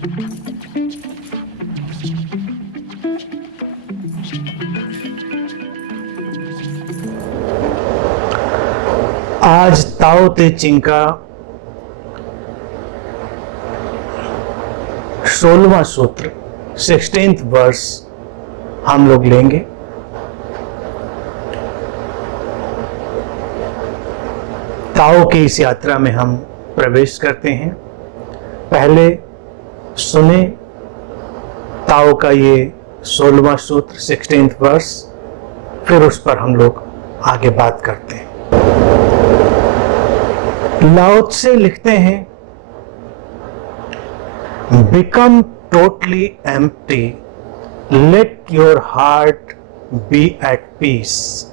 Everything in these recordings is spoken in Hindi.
आज ताओ ते चिंग का 16वां सूत्र 16th वर्स हम लोग लेंगे। ताओ की इस यात्रा में हम प्रवेश करते हैं। पहले सुने ताओ का ये 16वां सूत्र 16th वर्स, फिर उस पर हम लोग आगे बात करते हैं। लाओ त्से लिखते हैं, Become totally empty, let your heart be at peace,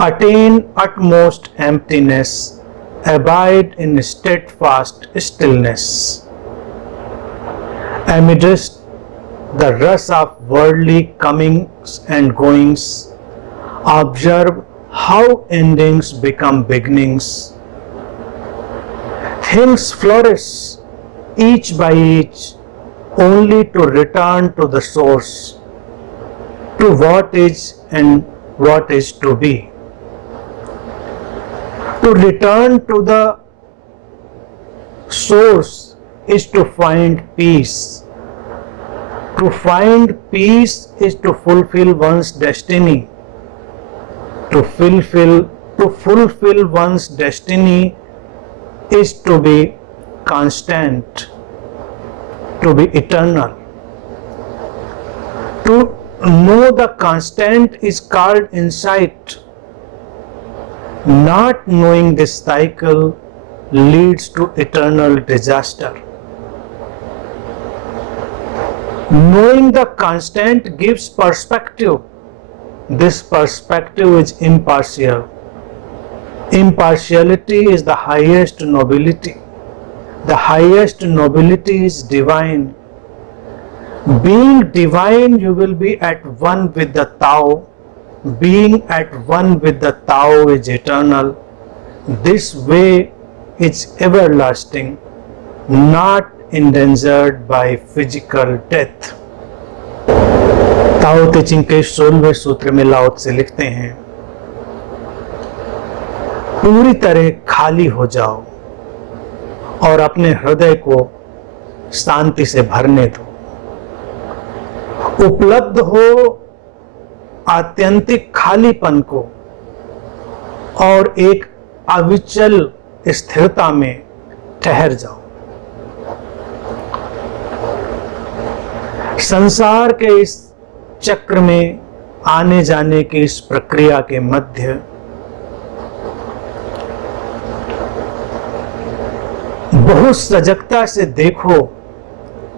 attain utmost emptiness, abide in steadfast stillness. Amidst the rush of worldly comings and goings, observe how endings become beginnings. Things flourish each by each, only to return to the source, to what is and what is to be. To return to the source is to find peace. To find peace is to fulfill one's destiny. To fulfill one's destiny is to be constant, to be eternal. To know the constant is called insight. Not knowing this cycle leads to eternal disaster. Knowing the constant gives perspective. This perspective is impartial. Impartiality is the highest nobility. The highest nobility is divine. Being divine, you will be at one with the Tao. Being at one with the Tao is eternal. This way is everlasting, not endangered by physical death. ताओ ते चिंग के 16वें सूत्र में लाओ त्से लिखते हैं, पूरी तरह खाली हो जाओ और अपने हृदय को शांति से भरने दो। उपलब्ध हो आत्यंतिक खालीपन को और एक अविचल स्थिरता में ठहर जाओ। संसार के इस चक्र में आने जाने की इस प्रक्रिया के मध्य बहुत सजगता से देखो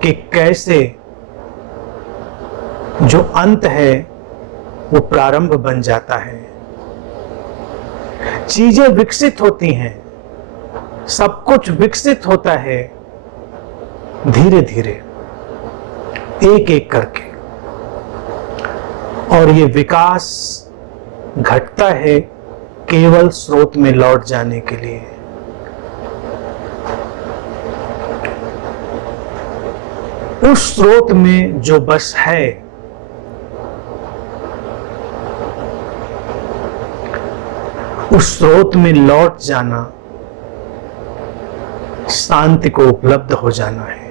कि कैसे जो अंत है वो प्रारंभ बन जाता है। चीजें विकसित होती हैं, सब कुछ विकसित होता है धीरे धीरे, एक एक करके, और ये विकास घटता है केवल स्रोत में लौट जाने के लिए। उस स्रोत में जो बस है, उस स्रोत में लौट जाना शांति को उपलब्ध हो जाना है।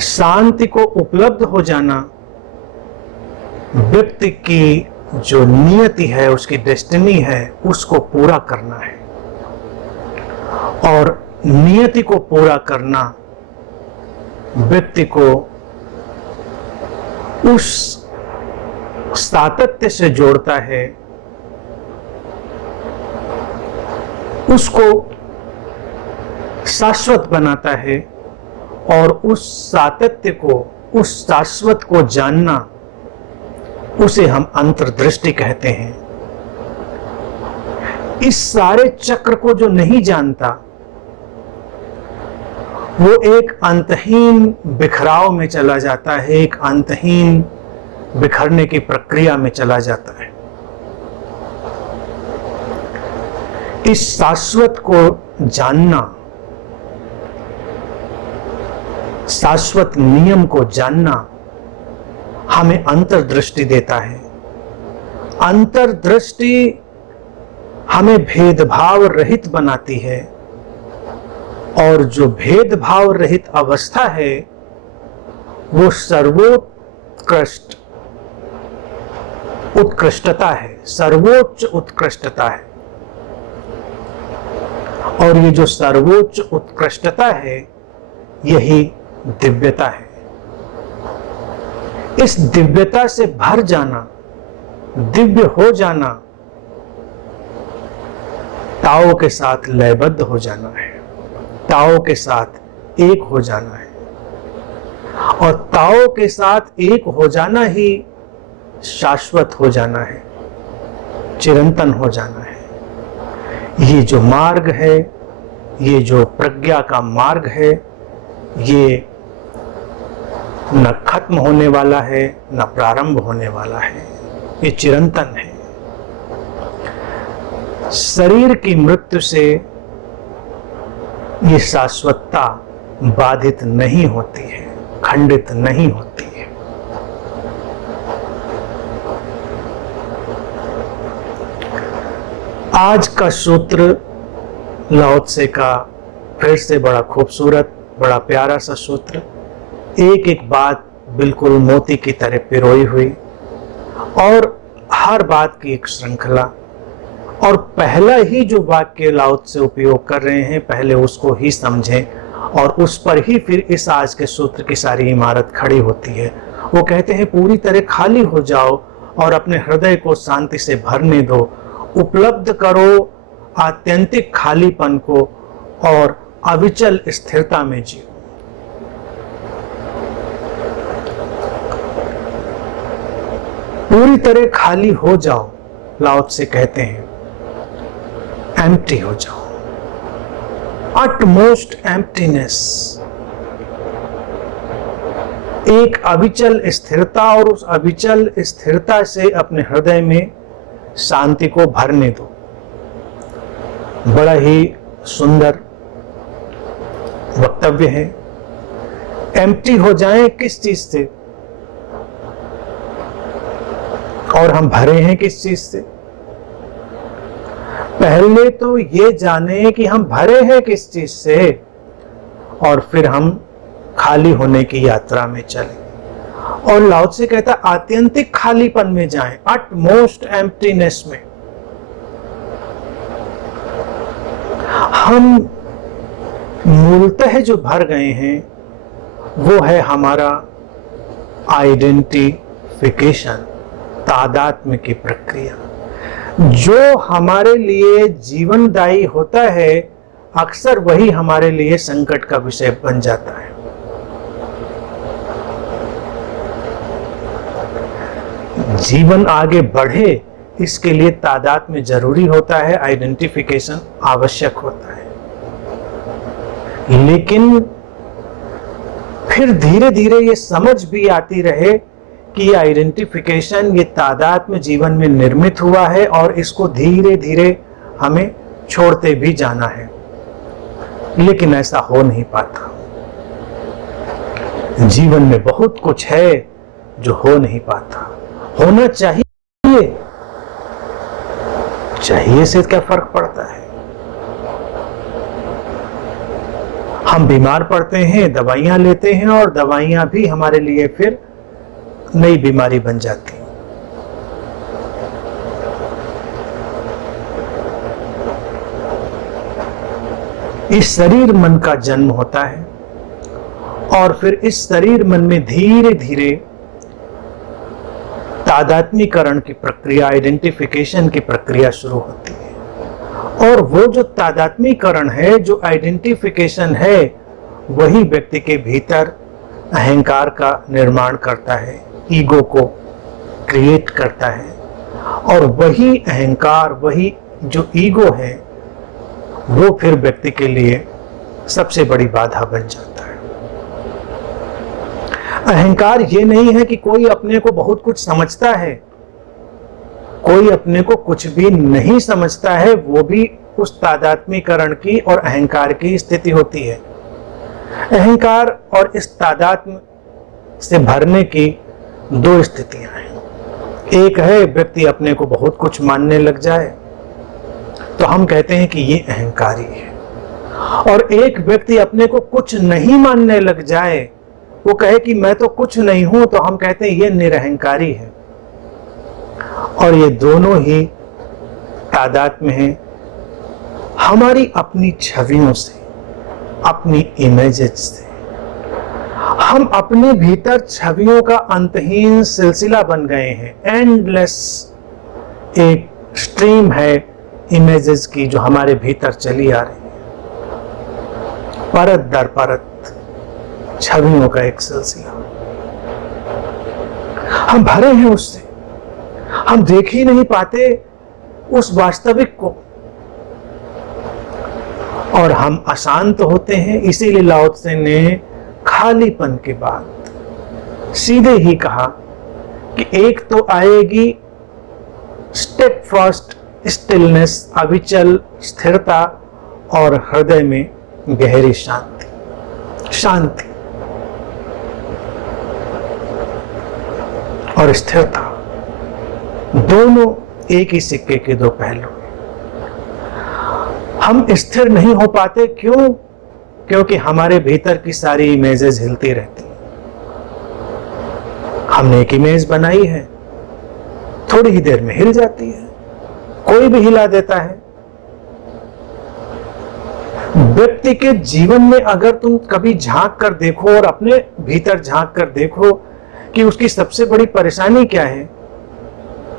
शांति को उपलब्ध हो जाना व्यक्ति की जो नियति है, उसकी डेस्टिनी है, उसको पूरा करना है। और नियति को पूरा करना व्यक्ति को उस सातत्य से जोड़ता है, उसको शाश्वत बनाता है, और उस सातत्य को, उस शाश्वत को जानना, उसे हम अंतर्दृष्टि कहते हैं। इस सारे चक्र को जो नहीं जानता, वो एक अंतहीन बिखराव में चला जाता है, एक अंतहीन बिखरने की प्रक्रिया में चला जाता है। इस शाश्वत को जानना शाश्वत नियम को जानना हमें अंतर्दृष्टि देता है। अंतर्दृष्टि हमें भेदभाव रहित बनाती है, और जो भेदभाव रहित अवस्था है वो सर्वोत्कृष्ट उत्कृष्टता है, सर्वोच्च उत्कृष्टता है। और ये जो सर्वोच्च उत्कृष्टता है यही दिव्यता है। इस दिव्यता से भर जाना, दिव्य हो जाना, ताओ के साथ लयबद्ध हो जाना है, ताओ के साथ एक हो जाना है। और ताओ के साथ एक हो जाना ही शाश्वत हो जाना है, चिरंतन हो जाना है। ये जो मार्ग है, ये जो प्रज्ञा का मार्ग है, ये न खत्म होने वाला है न प्रारंभ होने वाला है, ये चिरंतन है। शरीर की मृत्यु से ये शाश्वतता बाधित नहीं होती है, खंडित नहीं होती है। आज का सूत्र लाओ त्से का फिर से बड़ा खूबसूरत, बड़ा प्यारा सा सूत्र, एक एक बात बिल्कुल मोती की तरह पिरोई हुई, और हर बात की एक श्रृंखला। और पहला ही जो वाक्य लाओ त्से उपयोग कर रहे हैं, पहले उसको ही समझें, और उस पर ही फिर इस आज के सूत्र की सारी इमारत खड़ी होती है। वो कहते हैं पूरी तरह खाली हो जाओ और अपने हृदय को शांति से भरने दो, उपलब्ध करो आत्यंतिक खालीपन को और अविचल स्थिरता में जियो। पूरी तरह खाली हो जाओ, लाओ त्से कहते हैं, एम्प्टी हो जाओ, अटमोस्ट एम्प्टीनेस, एक अविचल स्थिरता, और उस अविचल स्थिरता से अपने हृदय में शांति को भरने दो। बड़ा ही सुंदर वक्तव्य है। एम्प्टी हो जाएं किस चीज से, और हम भरे हैं किस चीज से? पहले तो ये जाने कि हम भरे हैं किस चीज से, और फिर हम खाली होने की यात्रा में चले। और लाओ त्से कहता आत्यंतिक खालीपन में जाएं, अटमोस्ट एम्प्टीनेस में। हम मूलतः जो भर गए हैं वो है हमारा आइडेंटिफिकेशन, तादात्म्य की प्रक्रिया। जो हमारे लिए जीवनदायी होता है अक्सर वही हमारे लिए संकट का विषय बन जाता है। जीवन आगे बढ़े इसके लिए तादात्म्य जरूरी होता है, आइडेंटिफिकेशन आवश्यक होता है। लेकिन फिर धीरे धीरे ये समझ भी आती रहे कि ये आइडेंटिफिकेशन, ये तादात्म्य जीवन में निर्मित हुआ है और इसको धीरे धीरे हमें छोड़ते भी जाना है। लेकिन ऐसा हो नहीं पाता। जीवन में बहुत कुछ है जो हो नहीं पाता। होना चाहिए, चाहिए से क्या फर्क पड़ता है? हम बीमार पड़ते हैं, दवाइयां लेते हैं, और दवाइयां भी हमारे लिए फिर नई बीमारी बन जाती। इस शरीर मन का जन्म होता है, और फिर इस शरीर मन में धीरे धीरे तादात्मीकरण की प्रक्रिया, आइडेंटिफिकेशन की प्रक्रिया शुरू होती है। और वो जो तादात्मीकरण है, जो आइडेंटिफिकेशन है, वही व्यक्ति के भीतर अहंकार का निर्माण करता है, ईगो को क्रिएट करता है। और वही अहंकार, वही जो ईगो है, वो फिर व्यक्ति के लिए सबसे बड़ी बाधा बन जाता है। अहंकार ये नहीं है कि कोई अपने को बहुत कुछ समझता है, कोई अपने को कुछ भी नहीं समझता है, वो भी उस तादात्मीकरण की और अहंकार की स्थिति होती है। अहंकार और इस तादात्म्य से भरने की दो स्थितियां हैं। एक है व्यक्ति अपने को बहुत कुछ मानने लग जाए तो हम कहते हैं कि ये अहंकारी है, और एक व्यक्ति अपने को कुछ नहीं मानने लग जाए, वो कहे कि मैं तो कुछ नहीं हूं, तो हम कहते हैं ये निरहंकारी है। और ये दोनों ही तादात्म्य हैं हमारी अपनी छवियों से, अपनी इमेजेस से। हम अपने भीतर छवियों का अंतहीन सिलसिला बन गए हैं, एंडलेस एक स्ट्रीम है इमेजेस की जो हमारे भीतर चली आ रही है, परत दर परत छवियों का एक सिलसिला। हम भरे हैं उससे, हम देख ही नहीं पाते उस वास्तविक को, और हम अशांत होते हैं। इसीलिए लाओ त्से ने खालीपन के बाद सीधे ही कहा कि एक तो आएगी स्टेप फर्स्ट स्टिलनेस, अविचल स्थिरता, और हृदय में गहरी शांति। शांति और स्थिरता दोनों एक ही सिक्के के दो पहलू। हम स्थिर नहीं हो पाते, क्यों? क्योंकि हमारे भीतर की सारी इमेजेस हिलती रहती हैं। हमने एक इमेज बनाई है, थोड़ी ही देर में हिल जाती है, कोई भी हिला देता है। व्यक्ति के जीवन में अगर तुम कभी झांक कर देखो और अपने भीतर झांक कर देखो कि उसकी सबसे बड़ी परेशानी क्या है,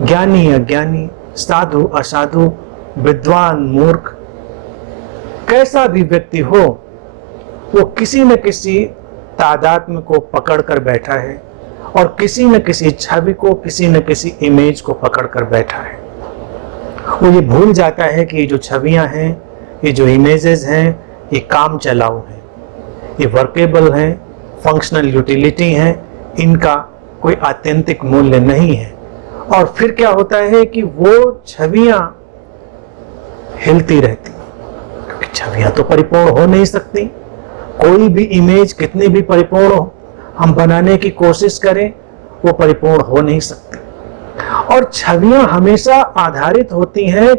ज्ञानी अज्ञानी, साधु असाधु, विद्वान मूर्ख, कैसा भी व्यक्ति हो, वो किसी न किसी तादात्म्य को पकड़ कर बैठा है और किसी न किसी छवि को, किसी न किसी इमेज को पकड़ कर बैठा है। वो ये भूल जाता है कि ये जो छवियां हैं, ये जो इमेजेस हैं, ये काम चलाऊ हैं, ये वर्केबल हैं, फंक्शनल यूटिलिटी हैं, इनका कोई आत्यंतिक मूल्य नहीं है। और फिर क्या होता है कि वो छवियां हिलती रहती, क्योंकि छवियां तो परिपूर्ण हो नहीं सकती। कोई भी इमेज कितनी भी परिपूर्ण हम बनाने की कोशिश करें, वो परिपूर्ण हो नहीं सकती। और छवियां हमेशा आधारित होती हैं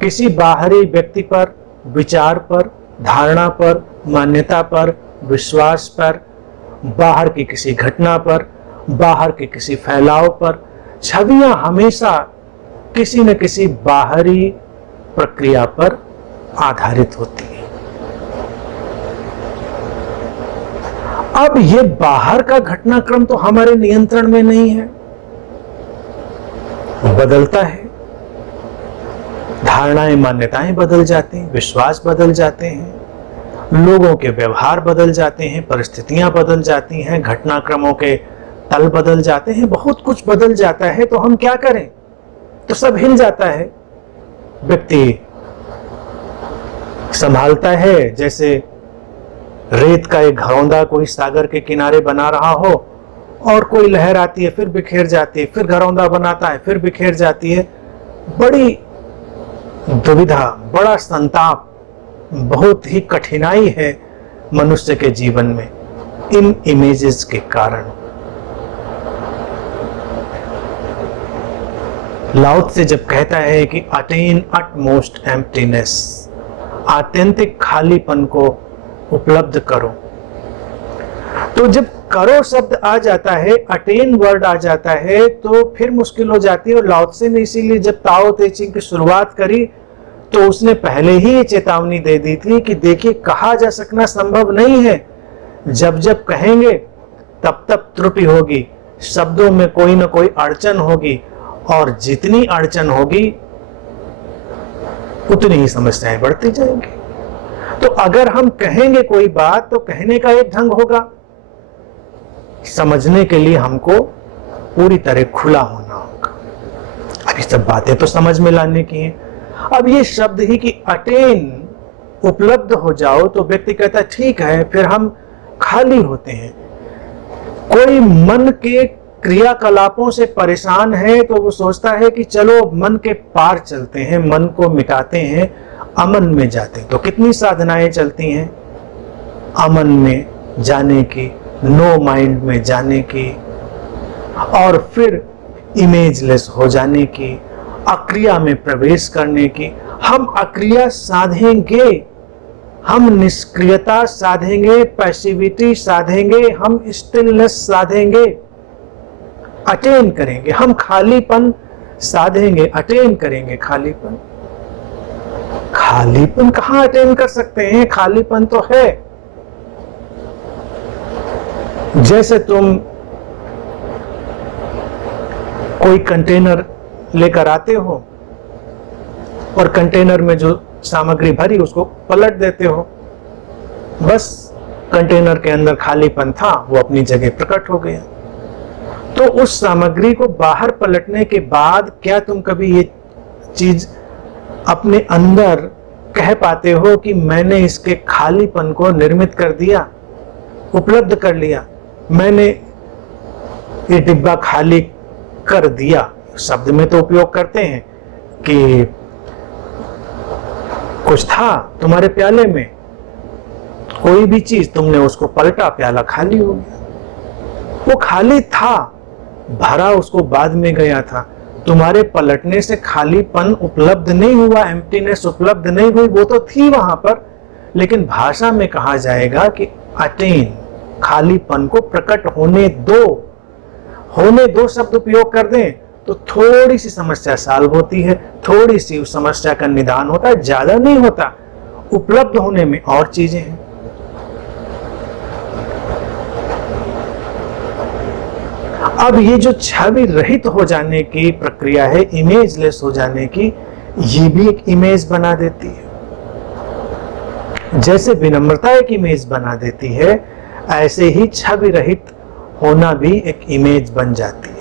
किसी बाहरी व्यक्ति पर, विचार पर, धारणा पर, मान्यता पर, विश्वास पर, बाहर की किसी घटना पर, बाहर के किसी फैलाव पर। छवियां हमेशा किसी न किसी बाहरी प्रक्रिया पर आधारित होती है। अब ये बाहर का घटनाक्रम तो हमारे नियंत्रण में नहीं है, बदलता है। धारणाएं, मान्यताएं बदल जाती हैं, विश्वास बदल जाते हैं, लोगों के व्यवहार बदल जाते हैं, परिस्थितियां बदल जाती हैं, घटनाक्रमों के तल बदल जाते हैं, बहुत कुछ बदल जाता है। तो हम क्या करें? तो सब हिल जाता है। व्यक्ति संभालता है जैसे रेत का एक घरौंदा कोई सागर के किनारे बना रहा हो, और कोई लहर आती है, फिर बिखेर जाती है, फिर घरौंदा बनाता है, फिर बिखेर जाती है। बड़ी दुविधा, बड़ा संताप, बहुत ही कठिनाई है मनुष्य के जीवन में इन इमेजेस के कारण। लाओ त्से जब कहता है कि अटेन अटमोस्ट एम्प्टीनेस, आत्यंतिक खालीपन को उपलब्ध करो, तो जब करो शब्द आ जाता है, अटेन वर्ड आ जाता है, तो फिर मुश्किल हो जाती है। और लाओ त्से ने इसीलिए जब ताओ ते चिंग की शुरुआत करी तो उसने पहले ही ये चेतावनी दे दी थी कि देखिए, कहा जा सकना संभव नहीं है। जब जब कहेंगे तब तब त्रुटि होगी, शब्दों में कोई ना कोई अड़चन होगी, और जितनी अड़चन होगी उतनी ही समस्याएं बढ़ती जाएंगी। तो अगर हम कहेंगे कोई बात, तो कहने का एक ढंग होगा, समझने के लिए हमको पूरी तरह खुला होना होगा। अब ये सब बातें तो समझ में लाने की हैं। अब ये शब्द ही कि अटेन, उपलब्ध हो जाओ, तो व्यक्ति कहता है ठीक है, फिर हम खाली होते हैं। कोई मन के क्रियाकलापों से परेशान है तो वो सोचता है कि चलो मन के पार चलते हैं, मन को मिटाते हैं, अमन में जाते हैं। तो कितनी साधनाएं चलती हैं, अमन में जाने की, नो माइंड में जाने की, और फिर इमेजलेस हो जाने की, अक्रिया में प्रवेश करने की। हम अक्रिया साधेंगे, हम निष्क्रियता साधेंगे, पैसिविटी साधेंगे, हम स्टिलनेस साधेंगे, अटेन करेंगे। हम खालीपन साधेंगे, अटेन करेंगे खालीपन। खालीपन कहां अटेन कर सकते हैं? खालीपन तो है। जैसे तुम कोई कंटेनर लेकर आते हो और कंटेनर में जो सामग्री भरी उसको पलट देते हो, बस कंटेनर के अंदर खालीपन था, वो अपनी जगह प्रकट हो गया। तो उस सामग्री को बाहर पलटने के बाद क्या तुम कभी ये चीज अपने अंदर कह पाते हो कि मैंने इसके खालीपन को निर्मित कर दिया, उपलब्ध कर लिया, मैंने ये डिब्बा खाली कर दिया? शब्द में तो उपयोग करते हैं कि कुछ था तुम्हारे प्याले में, कोई भी चीज तुमने उसको पलटा, प्याला खाली हो गया। वो खाली था, भरा उसको बाद में गया था। तुम्हारे पलटने से खालीपन उपलब्ध नहीं हुआ, एम्प्टीनेस उपलब्ध नहीं हुई, वो तो थी वहां पर। लेकिन भाषा में कहा जाएगा कि अटेन, खालीपन को प्रकट होने दो। होने दो शब्द उपयोग कर दें तो थोड़ी सी समस्या सॉल्व होती है, थोड़ी सी उस समस्या का निदान होता है, ज्यादा नहीं होता। उपलब्ध होने में और चीजें हैं। अब ये जो छवि रहित हो जाने की प्रक्रिया है, इमेजलेस हो जाने की, ये भी एक इमेज बना देती है। जैसे विनम्रता एक इमेज बना देती है, ऐसे ही छवि रहित होना भी एक इमेज बन जाती है।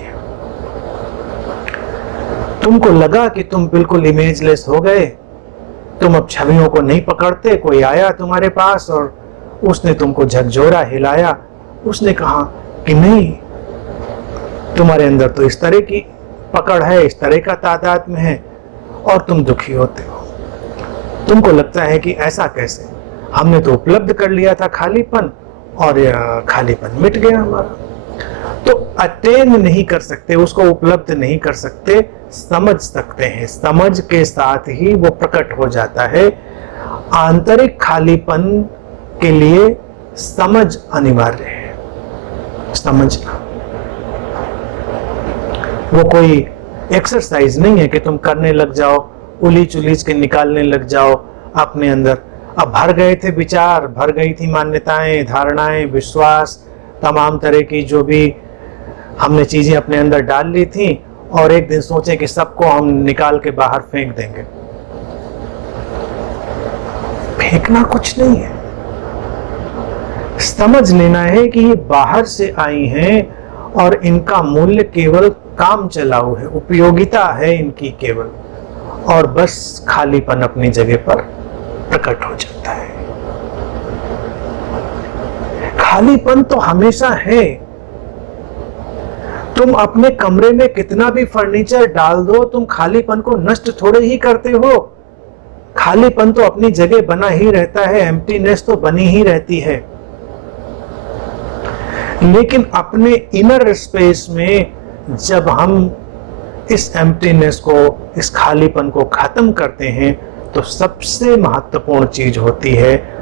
तुमको लगा कि तुम बिल्कुल इमेजलेस हो गए, तुम अब छवियों को नहीं पकड़ते। कोई आया तुम्हारे पास और उसने तुमको झकझोरा, हिलाया, उसने कहा कि नहीं, तुम्हारे अंदर तो इस तरह की पकड़ है, इस तरह का तादाद में है, और तुम दुखी होते हो। तुमको लगता है कि ऐसा कैसे, हमने तो उपलब्ध कर लिया था खालीपन और खालीपन मिट गया हमारा। तो अटेन नहीं कर सकते, उसको उपलब्ध नहीं कर सकते, समझ सकते हैं। समझ के साथ ही वो प्रकट हो जाता है। आंतरिक खालीपन के लिए समझ अनिवार्य है, समझना। वो कोई एक्सरसाइज नहीं है कि तुम करने लग जाओ, उलीच उलीच के निकालने लग जाओ अपने अंदर। अब भर गए थे विचार, भर गई थी मान्यताएं, धारणाएं, विश्वास, तमाम तरह की जो भी हमने चीजें अपने अंदर डाल ली थी, और एक दिन सोचे कि सबको हम निकाल के बाहर फेंक देंगे। फेंकना कुछ नहीं है, समझ लेना है कि ये बाहर से आई हैं और इनका मूल्य केवल काम चलाऊ है, उपयोगिता है इनकी केवल, और बस खालीपन अपनी जगह पर प्रकट हो जाता है। खालीपन तो हमेशा है। तुम अपने कमरे में कितना भी फर्नीचर डाल दो, तुम खालीपन को नष्ट थोड़े ही करते हो। खालीपन तो अपनी जगह बना ही रहता है, एम्प्टीनेस तो बनी ही रहती है। लेकिन अपने इनर स्पेस में जब हम इस एम्प्टीनेस को, इस खालीपन को खत्म करते हैं, तो सबसे महत्वपूर्ण चीज होती है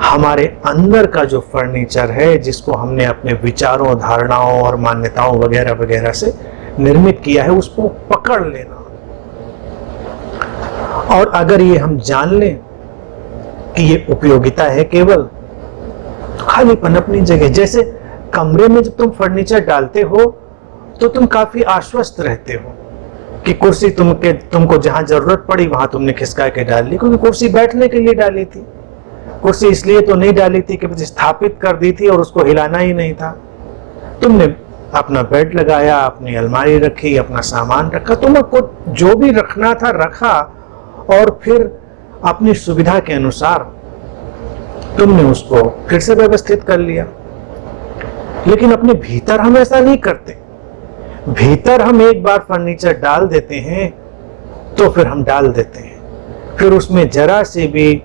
हमारे अंदर का जो फर्नीचर है, जिसको हमने अपने विचारों, धारणाओं और मान्यताओं वगैरह वगैरह से निर्मित किया है, उसको पकड़ लेना। और अगर ये हम जान लें कि ये उपयोगिता है केवल, तो खालीपन अपनी जगह। जैसे कमरे में जब तुम फर्नीचर डालते हो तो तुम काफी आश्वस्त रहते हो कि कुर्सी तुमको जहां जरूरत पड़ी वहां तुमने खिसका के डाल ली, क्योंकि कुर्सी बैठने के लिए डाली थी। कुर्सी इसलिए तो नहीं डाली थी कि स्थापित कर दी थी और उसको हिलाना ही नहीं था। तुमने अपना बेड लगाया, अपनी अलमारी रखी, अपना सामान रखा, तुमको जो भी रखना था रखा, और फिर अपनी सुविधा के अनुसार तुमने उसको फिर से व्यवस्थित कर लिया। लेकिन अपने भीतर हम ऐसा नहीं करते। भीतर हम एक बार फर्नीचर डाल देते हैं तो फिर हम डाल देते हैं, फिर उसमें जरा से भी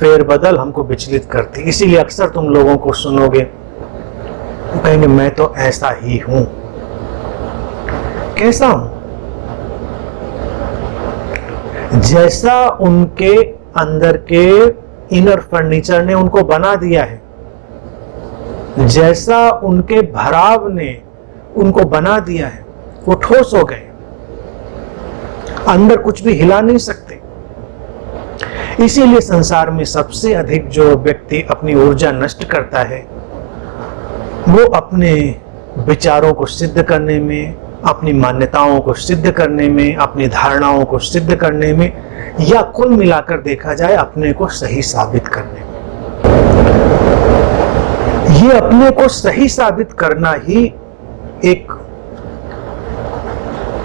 फेरबदल हमको विचलित करती। इसीलिए अक्सर तुम लोगों को सुनोगे वो कहेंगे मैं तो ऐसा ही हूं। कैसा हूं? जैसा उनके अंदर के इनर फर्नीचर ने उनको बना दिया है, जैसा उनके भराव ने उनको बना दिया है, वो ठोस हो गए, अंदर कुछ भी हिला नहीं सकते। इसीलिए संसार में सबसे अधिक जो व्यक्ति अपनी ऊर्जा नष्ट करता है वो अपने विचारों को सिद्ध करने में, अपनी मान्यताओं को सिद्ध करने में, अपनी धारणाओं को सिद्ध करने में, या कुल मिलाकर देखा जाए अपने को सही साबित करने में। ये अपने को सही साबित करना ही एक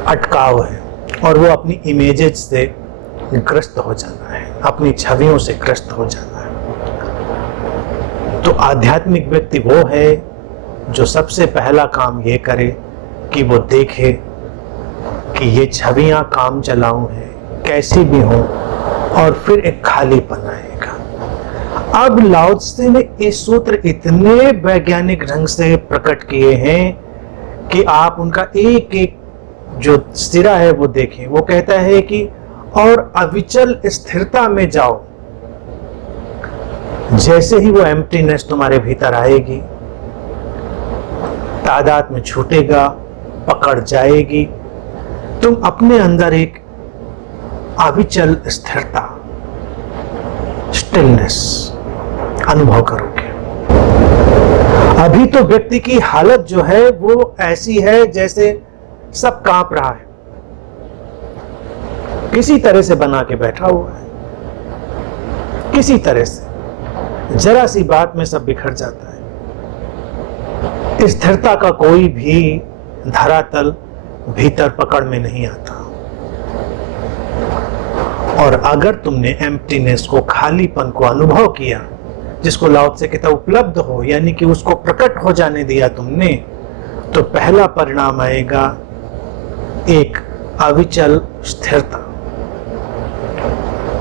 अटकाव है और वो अपनी इमेजेस से ग्रस्त हो जाना है, अपनी छवियों से ग्रस्त हो जाना है। तो आध्यात्मिक व्यक्ति वो है जो सबसे पहला काम ये करे कि वो देखे कि ये छवियां काम चलाऊ हैं, कैसी भी हो, और फिर एक खालीपन आएगा। अब लाओ त्से ने ये सूत्र इतने वैज्ञानिक ढंग से प्रकट किए हैं कि आप उनका एक एक जो सिरा है वो देखें। वो कहता है कि और अविचल स्थिरता में जाओ। जैसे ही वो एम्प्टीनेस तुम्हारे भीतर आएगी, तादाद में छूटेगा, पकड़ जाएगी, तुम अपने अंदर एक अविचल स्थिरता, स्टिलनेस अनुभव करोगे। अभी तो व्यक्ति की हालत जो है वो ऐसी है जैसे सब कांप रहा है, किसी तरह से बना के बैठा हुआ है, किसी तरह से जरा सी बात में सब बिखर जाता है। स्थिरता का कोई भी धरातल भीतर पकड़ में नहीं आता। और अगर तुमने एम्प्टीनेस को, खालीपन को अनुभव किया, जिसको लाओ त्से कहता उपलब्ध हो, यानी कि उसको प्रकट हो जाने दिया तुमने, तो पहला परिणाम आएगा एक अविचल स्थिरता।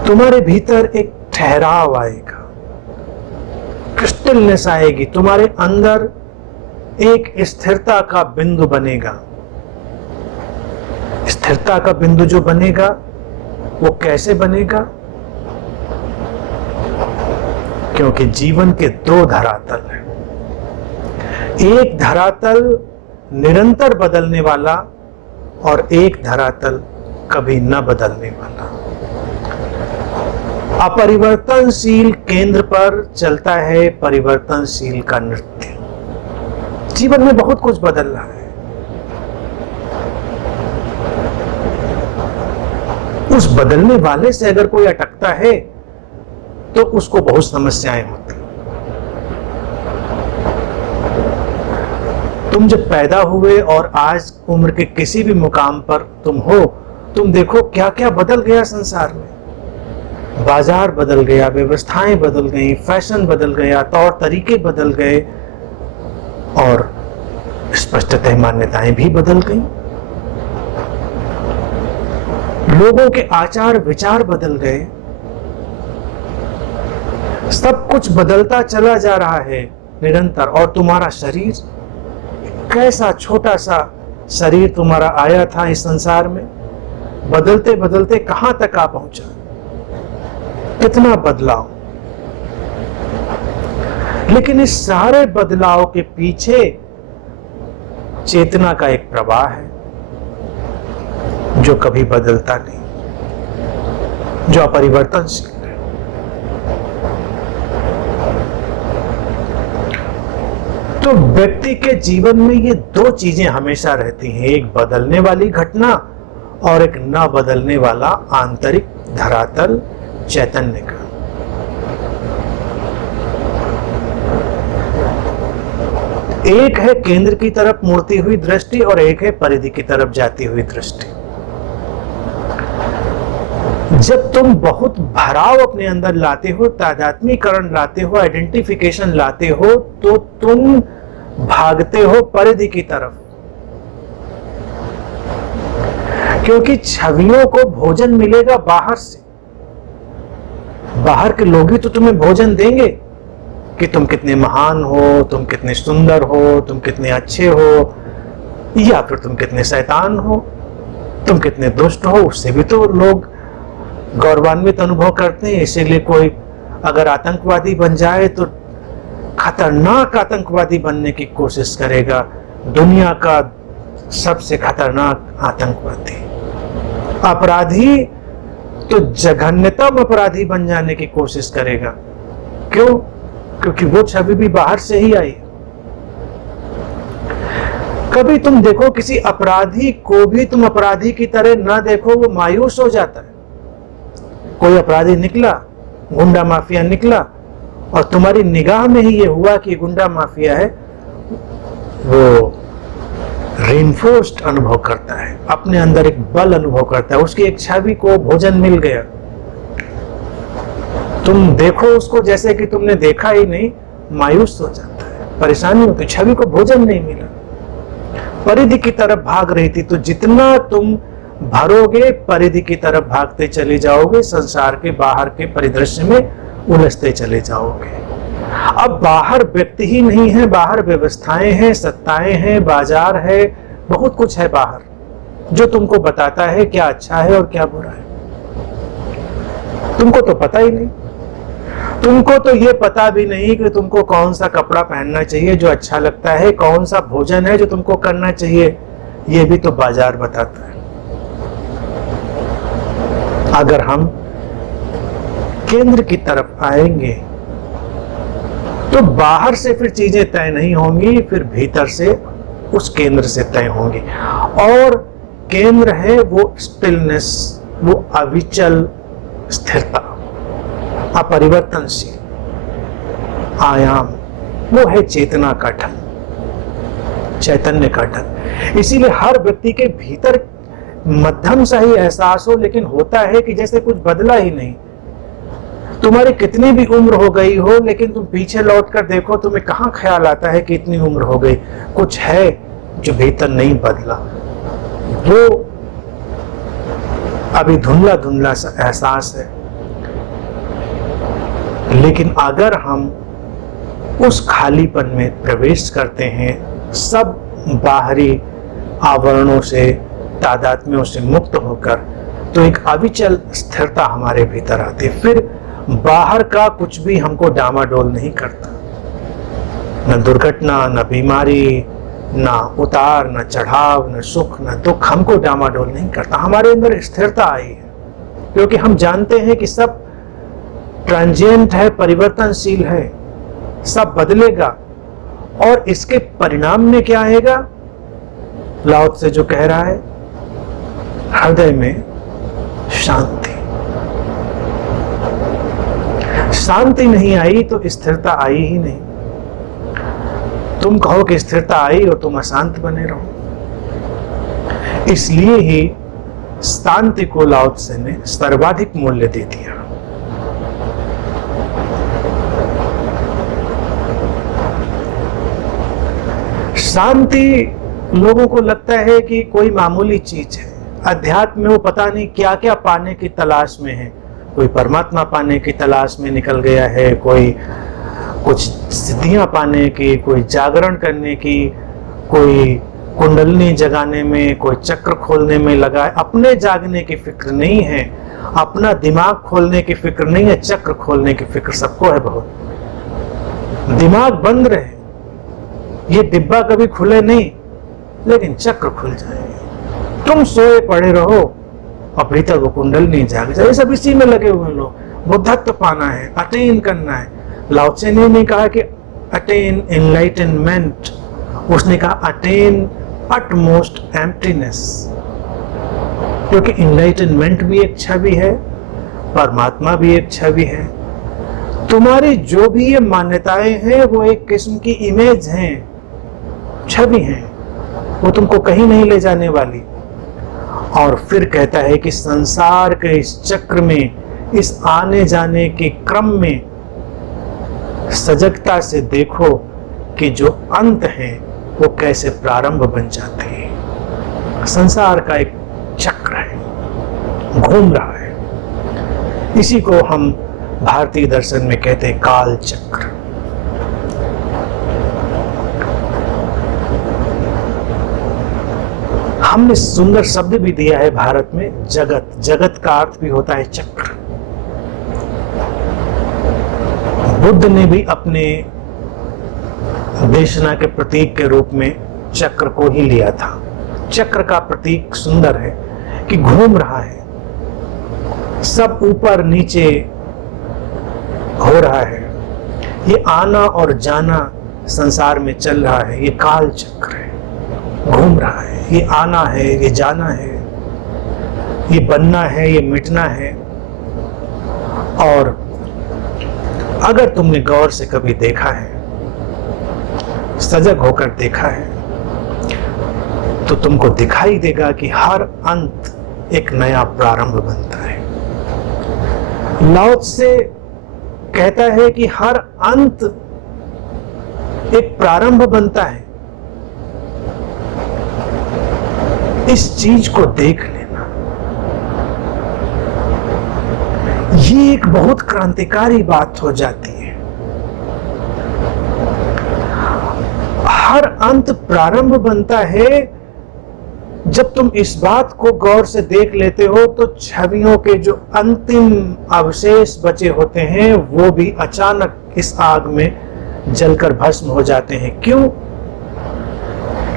तुम्हारे भीतर एक ठहराव आएगा, स्टिलनेस आएगी, तुम्हारे अंदर एक स्थिरता का बिंदु बनेगा। स्थिरता का बिंदु जो बनेगा वो कैसे बनेगा? क्योंकि जीवन के दो धरातल हैं, एक धरातल निरंतर बदलने वाला और एक धरातल कभी न बदलने वाला। अपरिवर्तनशील केंद्र पर चलता है परिवर्तनशील का नृत्य। जीवन में बहुत कुछ बदल रहा है, उस बदलने वाले से अगर कोई अटकता है तो उसको बहुत समस्याएं होती। तुम जब पैदा हुए और आज उम्र के किसी भी मुकाम पर तुम हो, तुम देखो क्या क्या बदल गया संसार में। बाजार बदल गया, व्यवस्थाएं बदल गई, फैशन बदल गया, तौर तरीके बदल गए और स्पष्टतः मान्यताएं भी बदल गई। लोगों के आचार विचार बदल गए, सब कुछ बदलता चला जा रहा है निरंतर। और तुम्हारा शरीर, कैसा छोटा सा शरीर तुम्हारा आया था इस संसार में, बदलते बदलते कहां तक आ पहुंचा, कितना बदलाव। लेकिन इस सारे बदलाव के पीछे चेतना का एक प्रवाह है जो कभी बदलता नहीं, जो अपरिवर्तनशील है। तो व्यक्ति के जीवन में ये दो चीजें हमेशा रहती हैं, एक बदलने वाली घटना और एक न बदलने वाला आंतरिक धरातल चैतन्य का। एक है केंद्र की तरफ मुड़ती हुई दृष्टि और एक है परिधि की तरफ जाती हुई दृष्टि। जब तुम बहुत भराव अपने अंदर लाते हो, तादात्म्यकरण लाते हो, आइडेंटिफिकेशन लाते हो, तो तुम भागते हो परिधि की तरफ, क्योंकि छवियों को भोजन मिलेगा बाहर से। बाहर के लोग ही तो तुम्हें भोजन देंगे कि तुम कितने महान हो, तुम कितने सुंदर हो, तुम कितने अच्छे हो, या फिर तुम कितने शैतान हो, तुम कितने दुष्ट हो। उससे भी तो लोग गौरवान्वित अनुभव करते हैं। इसीलिए कोई अगर आतंकवादी बन जाए तो खतरनाक आतंकवादी बनने की कोशिश करेगा, दुनिया का सबसे खतरनाक आतंकवादी। अपराधी तो जघन्यतम अपराधी बन जाने की कोशिश करेगा। क्यों? क्योंकि वो छवि भी बाहर से ही आई। कभी तुम देखो किसी अपराधी को भी तुम अपराधी की तरह ना देखो, वो मायूस हो जाता है। कोई अपराधी निकला, गुंडा माफिया निकला, और तुम्हारी निगाह में ही ये हुआ कि गुंडा माफिया है, वो रेनफोर्स्ड अनुभव करता है, अपने अंदर एक बल अनुभव करता है, उसकी एक छवि को भोजन मिल गया। तुम देखो उसको जैसे कि तुमने देखा ही नहीं, मायूस हो जाता है, परेशानी होती, छवि को भोजन नहीं मिला। परिधि की तरफ भाग रही थी, तो जितना तुम भरोगे परिधि की तरफ भागते चले जाओगे, संसार के बाहर के परिदृश्य में उलझते चले जाओगे। अब बाहर व्यक्ति ही नहीं है, बाहर व्यवस्थाएं हैं, सत्ताएं हैं, बाजार है, बहुत कुछ है बाहर जो तुमको बताता है क्या अच्छा है और क्या बुरा है। तुमको तो पता ही नहीं। तुमको तो ये पता भी नहीं कि तुमको कौन सा कपड़ा पहनना चाहिए जो अच्छा लगता है, कौन सा भोजन है जो तुमको करना चाहिए, ये भी तो बाजार बताता है। अगर हम केंद्र की तरफ आएंगे तो बाहर से फिर चीजें तय नहीं होंगी, फिर भीतर से उस केंद्र से तय होंगी। और केंद्र है वो स्टिलनेस, वो अविचल स्थिरता, अपरिवर्तनशील आयाम, वो है चेतना का ढंग, चैतन्य का ढंग। इसीलिए हर व्यक्ति के भीतर मध्यम सा ही एहसास हो, लेकिन होता है कि जैसे कुछ बदला ही नहीं। तुम्हारी कितनी भी उम्र हो गई हो, लेकिन तुम पीछे लौट कर देखो, तुम्हें कहाँ ख्याल आता है कि इतनी उम्र हो गई। कुछ है जो भीतर नहीं बदला, वो अभी धुंधला धुंधला सा एहसास है। लेकिन अगर हम उस खालीपन में प्रवेश करते हैं, सब बाहरी आवरणों से, तादात्म्यों से मुक्त होकर, तो एक अविचल स्थिरता हमारे भीतर आती है। फिर बाहर का कुछ भी हमको डामाडोल नहीं करता, न दुर्घटना, न बीमारी, न उतार, न चढ़ाव, न सुख, न दुख हमको डामाडोल नहीं करता। हमारे अंदर स्थिरता आई है, क्योंकि हम जानते हैं कि सब ट्रांजिएंट है, परिवर्तनशील है, सब बदलेगा। और इसके परिणाम में क्या आएगा? लाओ त्से जो कह रहा है, हृदय में शांति। शांति नहीं आई तो स्थिरता आई ही नहीं। तुम कहो कि स्थिरता आई और तुम अशांत बने रहो। इसलिए ही शांति को लाओ त्से ने सर्वाधिक मूल्य दे दिया। शांति लोगों को लगता है कि कोई मामूली चीज है। अध्यात्म में वो पता नहीं क्या क्या पाने की तलाश में है। कोई परमात्मा पाने की तलाश में निकल गया है, कोई कुछ सिद्धियां पाने की, कोई जागरण करने की, कोई कुंडलनी जगाने में, कोई चक्र खोलने में लगा है। अपने जागने की फिक्र नहीं है, अपना दिमाग खोलने की फिक्र नहीं है, चक्र खोलने की फिक्र सबको है बहुत। दिमाग बंद रहे, ये डिब्बा कभी खुले नहीं, लेकिन चक्र खुल जाएंगे। तुम सोए पड़े रहो और भीतर वो कुंडल नहीं जाग जाए। सब इसी में लगे हुए लोग। बुद्धत्व पाना है, अटेन करना है। लाओ त्से ने नहीं कहा कि अटेन एनलाइटनमेंट, उसने कहा अटेन अटमोस्ट एम्प्टीनेस, क्योंकि एनलाइटनमेंट भी एक छवि है, परमात्मा भी एक छवि है। तुम्हारी जो भी ये मान्यताएं हैं वो एक किस्म की इमेज हैं, छवि हैं, वो तुमको कहीं नहीं ले जाने वाली। और फिर कहता है कि संसार के इस चक्र में, इस आने जाने के क्रम में सजगता से देखो कि जो अंत है वो कैसे प्रारंभ बन जाते हैं। संसार का एक चक्र है, घूम रहा है। इसी को हम भारतीय दर्शन में कहते हैं काल चक्र। हमने सुंदर शब्द भी दिया है भारत में, जगत। जगत का अर्थ भी होता है चक्र। बुद्ध ने भी अपने देशना के प्रतीक के रूप में चक्र को ही लिया था। चक्र का प्रतीक सुंदर है कि घूम रहा है, सब ऊपर नीचे हो रहा है, ये आना और जाना संसार में चल रहा है, ये काल चक्र है, घूम रहा है। ये आना है, ये जाना है, ये बनना है, ये मिटना है। और अगर तुमने गौर से कभी देखा है, सजग होकर देखा है, तो तुमको दिखाई देगा कि हर अंत एक नया प्रारंभ बनता है। लाओ त्से कहता है कि हर अंत एक प्रारंभ बनता है। इस चीज को देख लेना, ये एक बहुत क्रांतिकारी बात हो जाती है। हर अंत प्रारंभ बनता है। जब तुम इस बात को गौर से देख लेते हो तो छवियों के जो अंतिम अवशेष बचे होते हैं वो भी अचानक इस आग में जलकर भस्म हो जाते हैं। क्यों?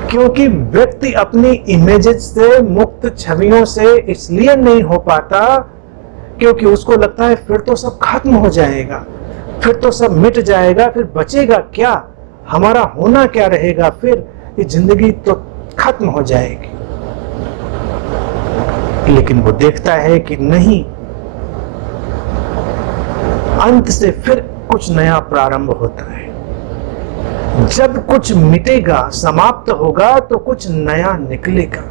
क्योंकि व्यक्ति अपनी इमेजेस से, मुक्त छवियों से इसलिए नहीं हो पाता क्योंकि उसको लगता है फिर तो सब खत्म हो जाएगा, फिर तो सब मिट जाएगा, फिर बचेगा क्या, हमारा होना क्या रहेगा, फिर ये जिंदगी तो खत्म हो जाएगी। लेकिन वो देखता है कि नहीं, अंत से फिर कुछ नया प्रारंभ होता है। जब कुछ मिटेगा, समाप्त होगा, तो कुछ नया निकलेगा,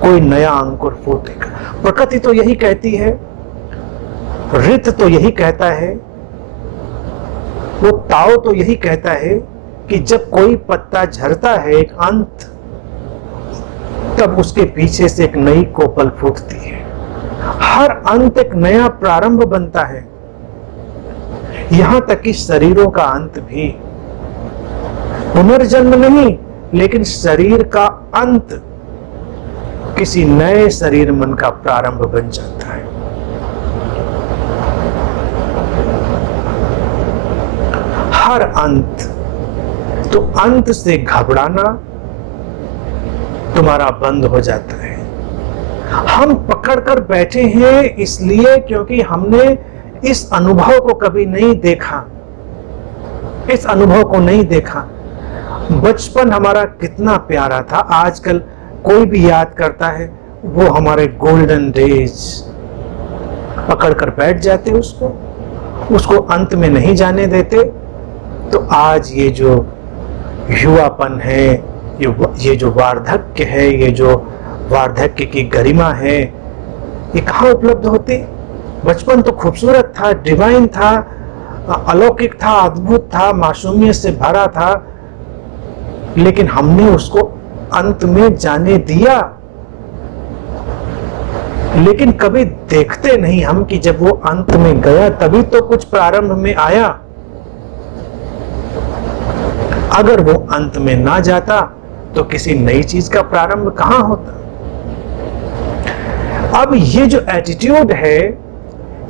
कोई नया अंकुर फूटेगा। प्रकृति तो यही कहती है, ऋत तो यही कहता है, वो ताओ तो यही कहता है कि जब कोई पत्ता झड़ता है एक अंत, तब उसके पीछे से एक नई कोपल फूटती है। हर अंत एक नया प्रारंभ बनता है। यहां तक कि शरीरों का अंत भी पुनर्जन्म नहीं, लेकिन शरीर का अंत किसी नए शरीर मन का प्रारंभ बन जाता है। हर अंत, तो अंत से घबराना तुम्हारा बंद हो जाता है। हम पकड़कर बैठे हैं इसलिए क्योंकि हमने इस अनुभव को कभी नहीं देखा, इस अनुभव को नहीं देखा। बचपन हमारा कितना प्यारा था, आजकल कोई भी याद करता है वो हमारे गोल्डन डेज, पकड़कर बैठ जाते उसको अंत में नहीं जाने देते। तो आज ये जो युवापन है, ये जो वार्धक्य है, ये जो वार्धक्य की गरिमा है, ये कहाँ उपलब्ध होती? बचपन तो खूबसूरत था, डिवाइन था, अलौकिक था, अद्भुत था, मासूमियत से भरा था, लेकिन हमने उसको अंत में जाने दिया। लेकिन कभी देखते नहीं हम कि जब वो अंत में गया तभी तो कुछ प्रारंभ में आया। अगर वो अंत में ना जाता तो किसी नई चीज का प्रारंभ कहां होता। अब ये जो एटीट्यूड है,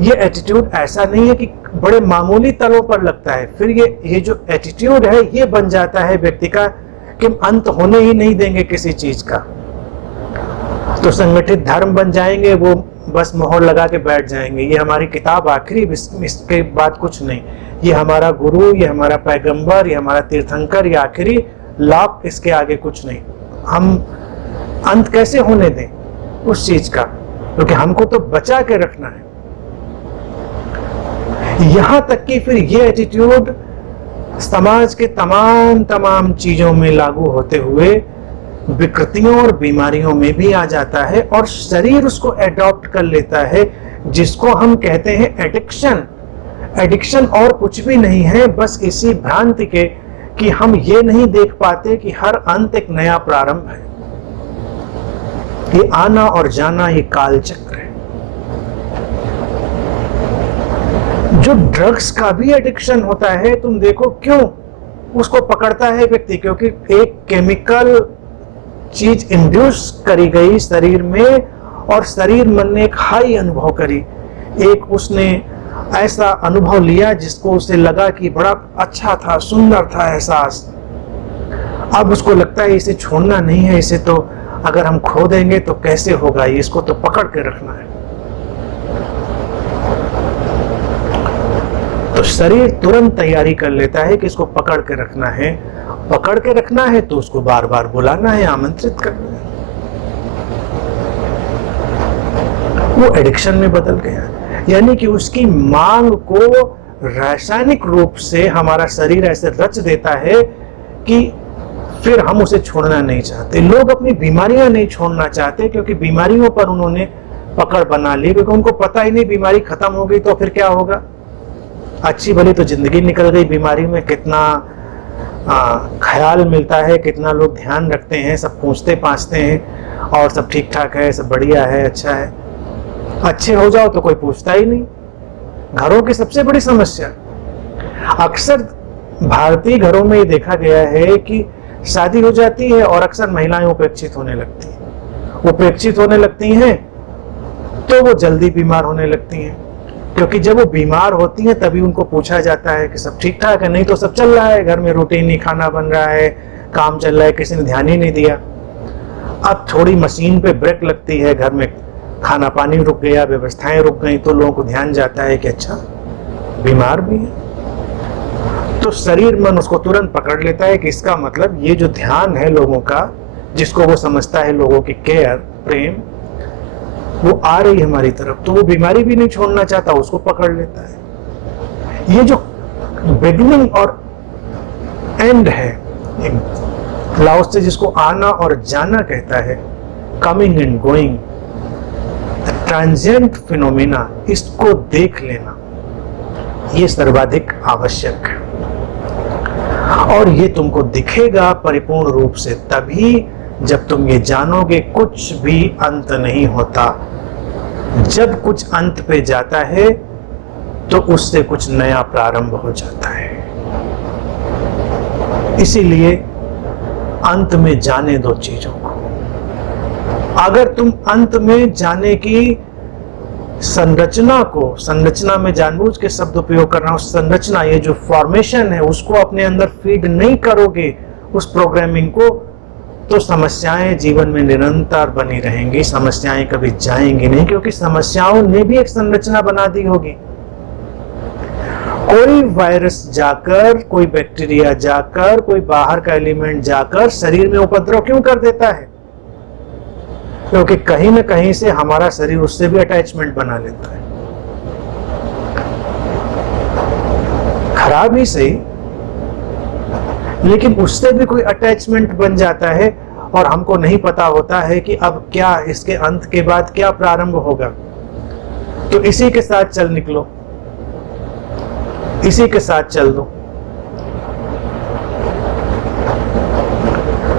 ये एटीट्यूड ऐसा नहीं है कि बड़े मामूली तलों पर लगता है, फिर ये जो एटीट्यूड है ये बन जाता है व्यक्ति का कि हम अंत होने ही नहीं देंगे किसी चीज का। तो संगठित धर्म बन जाएंगे, वो बस मोहर लगा के बैठ जाएंगे, ये हमारी किताब आखिरी, इसके बाद कुछ नहीं, ये हमारा गुरु, ये हमारा पैगंबर, ये हमारा तीर्थंकर, ये आखिरी लाभ, इसके आगे कुछ नहीं। हम अंत कैसे होने दें उस चीज का, क्योंकि हमको तो बचा के रखना है। यहां तक कि फिर ये एटीट्यूड समाज के तमाम चीजों में लागू होते हुए विकृतियों और बीमारियों में भी आ जाता है, और शरीर उसको एडॉप्ट कर लेता है, जिसको हम कहते हैं एडिक्शन। एडिक्शन और कुछ भी नहीं है, बस इसी भ्रांति के कि हम ये नहीं देख पाते कि हर अंत एक नया प्रारंभ है। ये आना और जाना, ये काल चक्र है। जो ड्रग्स का भी एडिक्शन होता है, तुम देखो क्यों उसको पकड़ता है व्यक्ति, क्योंकि एक केमिकल चीज इंड्यूस करी गई शरीर में और शरीर मन ने एक हाई अनुभव करी, एक उसने ऐसा अनुभव लिया जिसको उसे लगा कि बड़ा अच्छा था, सुंदर था एहसास। अब उसको लगता है इसे छोड़ना नहीं है, इसे तो अगर हम खो देंगे तो कैसे होगा, इसको तो पकड़ के रखना है। तो शरीर तुरंत तैयारी कर लेता है कि इसको पकड़ के रखना है। पकड़ के रखना है तो उसको बार बार बुलाना है, आमंत्रित करना है। वो एडिक्शन में बदल गया, यानी कि उसकी मांग को रासायनिक रूप से हमारा शरीर ऐसे रच देता है कि फिर हम उसे छोड़ना नहीं चाहते। लोग अपनी बीमारियां नहीं छोड़ना चाहते क्योंकि बीमारियों पर उन्होंने पकड़ बना ली, क्योंकि उनको पता ही नहीं बीमारी खत्म हो गई तो फिर क्या होगा। अच्छी भली तो जिंदगी निकल गई, बीमारी में कितना ख्याल मिलता है, कितना लोग ध्यान रखते हैं, सब पूछते पाछते हैं और सब ठीक ठाक है, सब बढ़िया है, अच्छा है। अच्छे हो जाओ तो कोई पूछता ही नहीं। घरों की सबसे बड़ी समस्या, अक्सर भारतीय घरों में ये देखा गया है कि शादी हो जाती है और अक्सर महिलाएं उपेक्षित होने लगती हैं। उपेक्षित होने लगती हैं तो वो जल्दी बीमार होने लगती हैं, क्योंकि जब वो बीमार होती हैं तभी उनको पूछा जाता है कि सब ठीक ठाक है, नहीं तो सब चल रहा है, घर में रूटीन ही खाना बन रहा है, काम चल रहा है, किसी ने ध्यान ही नहीं दिया। अब थोड़ी मशीन पे ब्रेक लगती है, घर में खाना पानी रुक गया, व्यवस्थाएं रुक गई, तो लोगों को ध्यान जाता है कि अच्छा बीमार भी है। तो शरीर मन उसको तुरंत पकड़ लेता है कि इसका मतलब ये जो ध्यान है लोगों का, जिसको वो समझता है लोगों की केयर, प्रेम, वो आ रही है हमारी तरफ, तो वो बीमारी भी नहीं छोड़ना चाहता, उसको पकड़ लेता है। ये जो बिगिनिंग और एंड है, लाओस से जिसको आना और जाना कहता है, coming and going, transient phenomena, इसको देख लेना ये सर्वाधिक आवश्यक है। और ये तुमको दिखेगा परिपूर्ण रूप से तभी जब तुम ये जानोगे कुछ भी अंत नहीं होता। जब कुछ अंत पे जाता है तो उससे कुछ नया प्रारंभ हो जाता है। इसीलिए अंत में जाने दो चीजों को। अगर तुम अंत में जाने की संरचना को, संरचना में जानबूझ के शब्द उपयोग कर रहा हूं, संरचना, ये जो फॉर्मेशन है उसको अपने अंदर फीड नहीं करोगे, उस प्रोग्रामिंग को, तो समस्याएं जीवन में निरंतर बनी रहेंगी, समस्याएं कभी जाएंगी नहीं, क्योंकि समस्याओं ने भी एक संरचना बना दी होगी। कोई वायरस जाकर, कोई बैक्टीरिया जाकर, कोई बाहर का एलिमेंट जाकर शरीर में उपद्रव क्यों कर देता है? क्योंकि कहीं ना कहीं से हमारा शरीर उससे भी अटैचमेंट बना लेता है। खराब ही सही, लेकिन उससे भी कोई अटैचमेंट बन जाता है और हमको नहीं पता होता है कि अब क्या, इसके अंत के बाद क्या प्रारंभ होगा। तो इसी के साथ चल निकलो, इसी के साथ चल दो।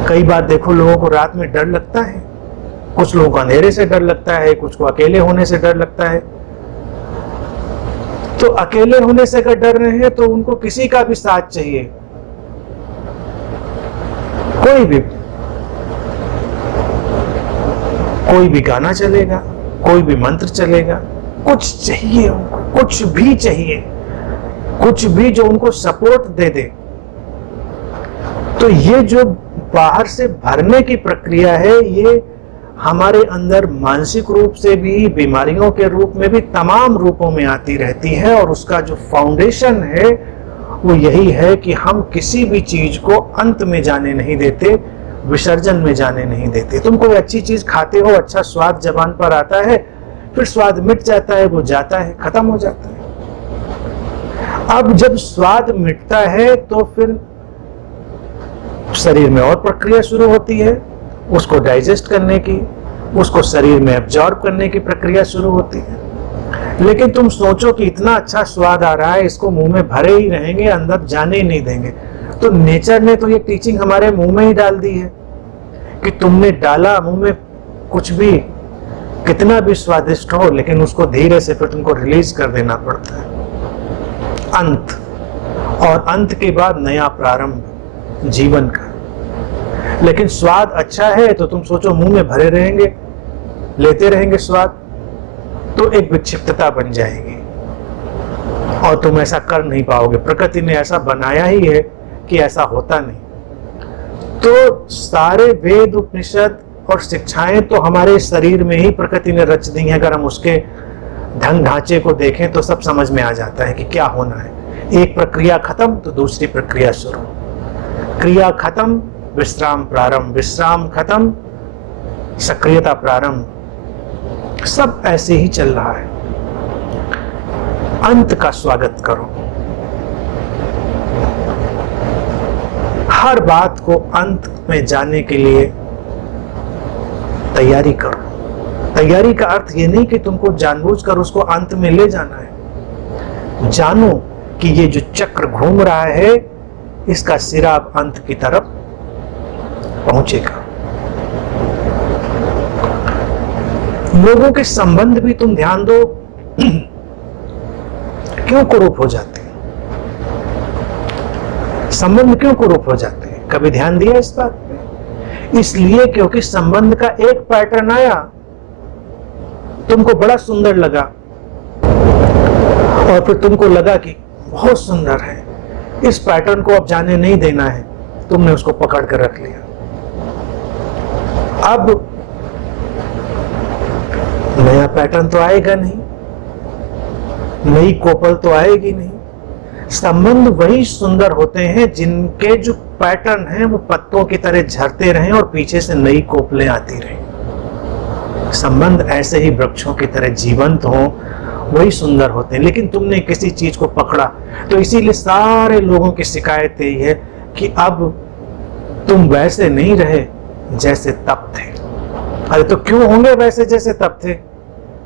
कई बार देखो लोगों को रात में डर लगता है, कुछ लोगों को अंधेरे से डर लगता है, कुछ को अकेले होने से डर लगता है। तो अकेले होने से अगर डर रहे हैं तो उनको किसी का भी साथ चाहिए, कोई भी गाना चलेगा, कोई भी मंत्र चलेगा, कुछ चाहिए उनको, कुछ भी चाहिए, कुछ भी जो उनको सपोर्ट दे दे। तो ये जो बाहर से भरने की प्रक्रिया है, ये हमारे अंदर मानसिक रूप से भी, बीमारियों के रूप में भी, तमाम रूपों में आती रहती है। और उसका जो फाउंडेशन है वो यही है कि हम किसी भी चीज को अंत में जाने नहीं देते, विसर्जन में जाने नहीं देते। तुम कोई अच्छी चीज खाते हो, अच्छा स्वाद जबान पर आता है, फिर स्वाद मिट जाता है, वो जाता है, खत्म हो जाता है। अब जब स्वाद मिटता है तो फिर शरीर में और प्रक्रिया शुरू होती है, उसको डाइजेस्ट करने की, उसको शरीर में एब्जॉर्ब करने की प्रक्रिया शुरू होती है। लेकिन तुम सोचो कि इतना अच्छा स्वाद आ रहा है, इसको मुंह में भरे ही रहेंगे, अंदर जाने ही नहीं देंगे। तो नेचर ने तो ये टीचिंग हमारे मुंह में ही डाल दी है कि तुमने डाला मुंह में कुछ भी, कितना भी स्वादिष्ट हो, लेकिन उसको धीरे से फिर तुमको रिलीज कर देना पड़ता है। अंत, और अंत के बाद नया प्रारंभ जीवन का। लेकिन स्वाद अच्छा है तो तुम सोचो मुंह में भरे रहेंगे, लेते रहेंगे स्वाद, तो एक विक्षिप्तता बन जाएगी और तुम ऐसा कर नहीं पाओगे। प्रकृति ने ऐसा बनाया ही है कि ऐसा होता नहीं। तो सारे वेद, उपनिषद और शिक्षाएं तो हमारे शरीर में ही प्रकृति ने रच दी है। अगर हम उसके ढंग ढांचे को देखें तो सब समझ में आ जाता है कि क्या होना है। एक प्रक्रिया खत्म तो दूसरी प्रक्रिया शुरू, क्रिया खत्म विश्राम प्रारंभ, विश्राम खत्म सक्रियता प्रारंभ। सब ऐसे ही चल रहा है। अंत का स्वागत करो, हर बात को अंत में जाने के लिए तैयारी करो। तैयारी का अर्थ ये नहीं कि तुमको जानबूझकर उसको अंत में ले जाना है। जानो कि ये जो चक्र घूम रहा है इसका सिरा अब अंत की तरफ पहुंचेगा। लोगों के संबंध भी तुम ध्यान दो, क्यों कुरूप हो जाते हैं? संबंध क्यों कुरूप हो जाते हैं? कभी ध्यान दिया इस बात पे? इसलिए क्योंकि संबंध का एक पैटर्न आया, तुमको बड़ा सुंदर लगा और फिर तुमको लगा कि बहुत सुंदर है, इस पैटर्न को अब जाने नहीं देना है, तुमने उसको पकड़ कर रख लिया। अब नया पैटर्न तो आएगा नहीं, नई कोपल तो आएगी नहीं। संबंध वही सुंदर होते हैं जिनके जो पैटर्न हैं वो पत्तों की तरह झरते रहें और पीछे से नई कोपलें आती रहें। संबंध ऐसे ही वृक्षों की तरह जीवंत हों, वही सुंदर होते हैं। लेकिन तुमने किसी चीज को पकड़ा, तो इसीलिए सारे लोगों की शिकायत यही है कि अब तुम वैसे नहीं रहे जैसे तब थे। अरे तो क्यों होंगे वैसे जैसे तब थे?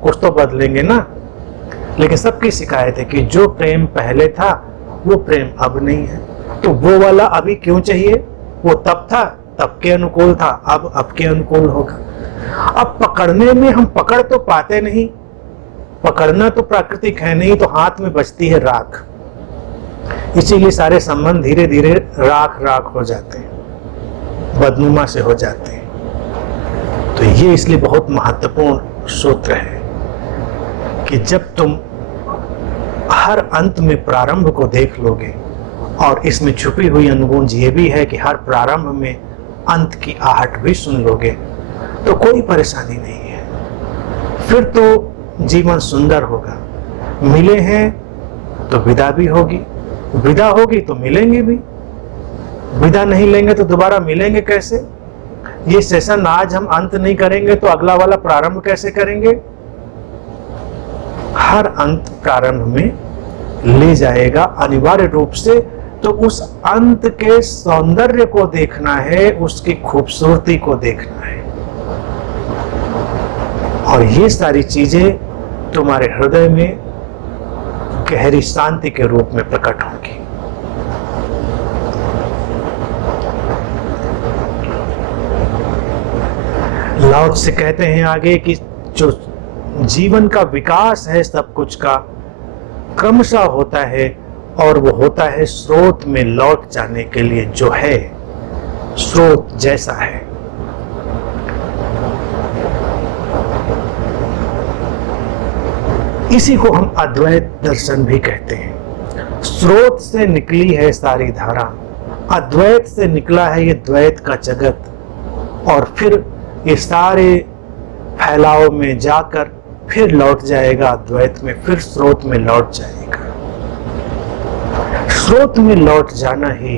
कुछ तो बदलेंगे ना। लेकिन सबकी शिकायत है कि जो प्रेम पहले था वो प्रेम अब नहीं है। तो वो वाला अभी क्यों चाहिए? वो तब था, तब के अनुकूल था, अब के अनुकूल होगा। अब पकड़ने में हम पकड़ तो पाते नहीं, पकड़ना तो प्राकृतिक है नहीं, तो हाथ में बचती है राख। इसीलिए सारे संबंध धीरे धीरे राख राख हो जाते हैं, बदनुमा से हो जाते हैं। तो ये इसलिए बहुत महत्वपूर्ण सूत्र है कि जब तुम हर अंत में प्रारंभ को देख लोगे, और इसमें छुपी हुई अनुगुंज ये भी है कि हर प्रारंभ में अंत की आहट भी सुन लोगे, तो कोई परेशानी नहीं है। फिर तो जीवन सुंदर होगा। मिले हैं तो विदा भी होगी, विदा होगी तो मिलेंगे भी। विदा नहीं लेंगे तो दोबारा मिलेंगे कैसे? ये सेशन आज हम अंत नहीं करेंगे तो अगला वाला प्रारंभ कैसे करेंगे? हर अंत प्रारंभ में ले जाएगा अनिवार्य रूप से। तो उस अंत के सौंदर्य को देखना है, उसकी खूबसूरती को देखना है, और ये सारी चीजें तुम्हारे हृदय में गहरी शांति के रूप में प्रकट होंगी। लाओ त्से कहते हैं आगे कि जो जीवन का विकास है सब कुछ का, क्रमशः होता है, और वो होता है स्रोत में लौट जाने के लिए, जो है स्रोत जैसा है। इसी को हम अद्वैत दर्शन भी कहते हैं। स्रोत से निकली है सारी धारा, अद्वैत से निकला है ये द्वैत का जगत, और फिर ये सारे फैलाव में जाकर फिर लौट जाएगा अद्वैत में, फिर स्रोत में लौट जाएगा। स्रोत में लौट जाना ही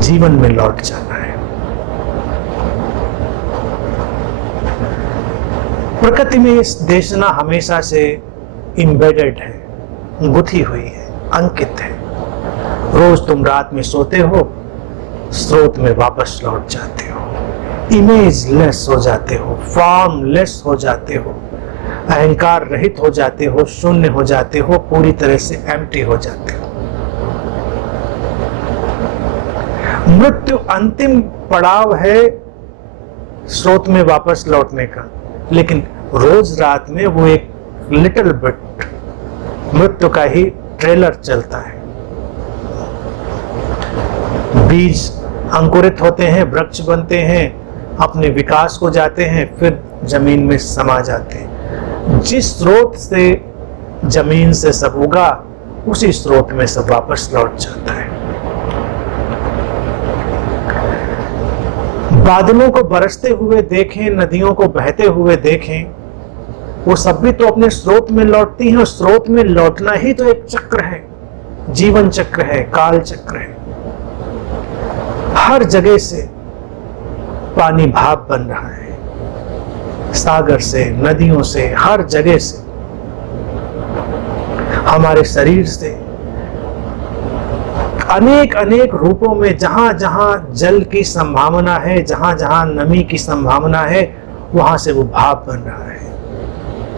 जीवन में लौट जाना है। प्रकृति में इस देशना हमेशा से इम्बेडेड है, गुथी हुई है, अंकित है। रोज तुम रात में सोते हो, स्रोत में वापस लौट जाते हो, इमेज लेस हो जाते हो, फॉर्म लेस हो जाते हो, अहंकार रहित हो जाते हो, शून्य हो जाते हो, पूरी तरह से एम्प्टी हो जाते हो। मृत्यु अंतिम पड़ाव है स्रोत में वापस लौटने का, लेकिन रोज रात में वो एक लिटिल बिट मृत्यु का ही ट्रेलर चलता है। बीज अंकुरित होते हैं, वृक्ष बनते हैं, अपने विकास को जाते हैं, फिर जमीन में समा जाते हैं। जिस स्रोत से जमीन से सब उगा, उसी स्रोत में सब वापस लौट जाता है। बादलों को बरसते हुए देखें, नदियों को बहते हुए देखें, वो सब भी तो अपने स्रोत में लौटती हैं, और स्रोत में लौटना ही तो एक चक्र है, जीवन चक्र है, काल चक्र है। हर जगह से पानी भाप बन रहा है, सागर से, नदियों से, हर जगह से, हमारे शरीर से, अनेक अनेक रूपों में। जहां जहां जल की संभावना है, जहां जहां नमी की संभावना है, वहां से वो भाप बन रहा है।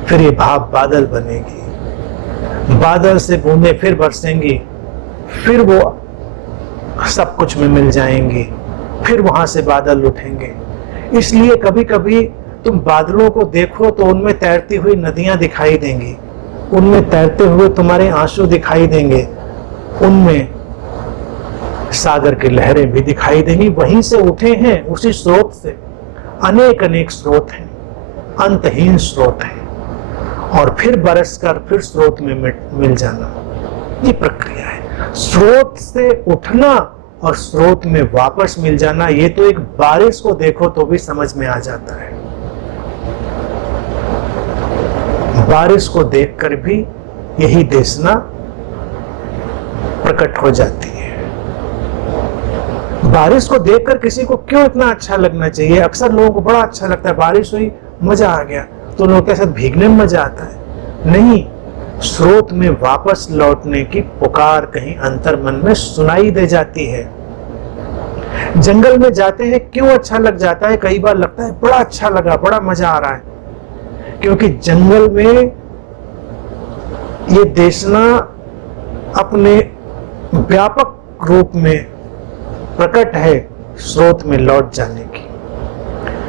फिर ये भाप बादल बनेगी, बादल से बूंदें फिर बरसेंगी, फिर वो सब कुछ में मिल जाएंगी, फिर वहां से बादल उठेंगे। इसलिए कभी कभी तुम बादलों को देखो तो उनमें तैरती हुई नदियां दिखाई देंगी, उनमें तैरते हुए तुम्हारे आंसू दिखाई देंगे, उनमें सागर की लहरें भी दिखाई देंगी। वहीं से उठे हैं, उसी स्रोत से। अनेक अनेक स्रोत हैं, अंतहीन स्रोत हैं, और फिर बरस कर फिर स्रोत में मिल जाना, ये प्रक्रिया है। स्रोत से उठना और स्रोत में वापस मिल जाना, ये तो एक बारिश को देखो तो भी समझ में आ जाता है। बारिश को देखकर भी यही देशना प्रकट हो जाती है। बारिश को देखकर किसी को क्यों इतना अच्छा लगना चाहिए? अक्सर लोगों को बड़ा अच्छा लगता है, बारिश हुई, मजा आ गया, तो लोगों के साथ भीगने में मजा आता है। नहीं, स्रोत में वापस लौटने की पुकार कहीं अंतर मन में सुनाई दे जाती है। जंगल में जाते हैं, क्यों अच्छा लग जाता है? कई बार लगता है बड़ा अच्छा लगा, बड़ा मजा आ रहा है, क्योंकि जंगल में ये देशना अपने व्यापक रूप में प्रकट है स्रोत में लौट जाने की।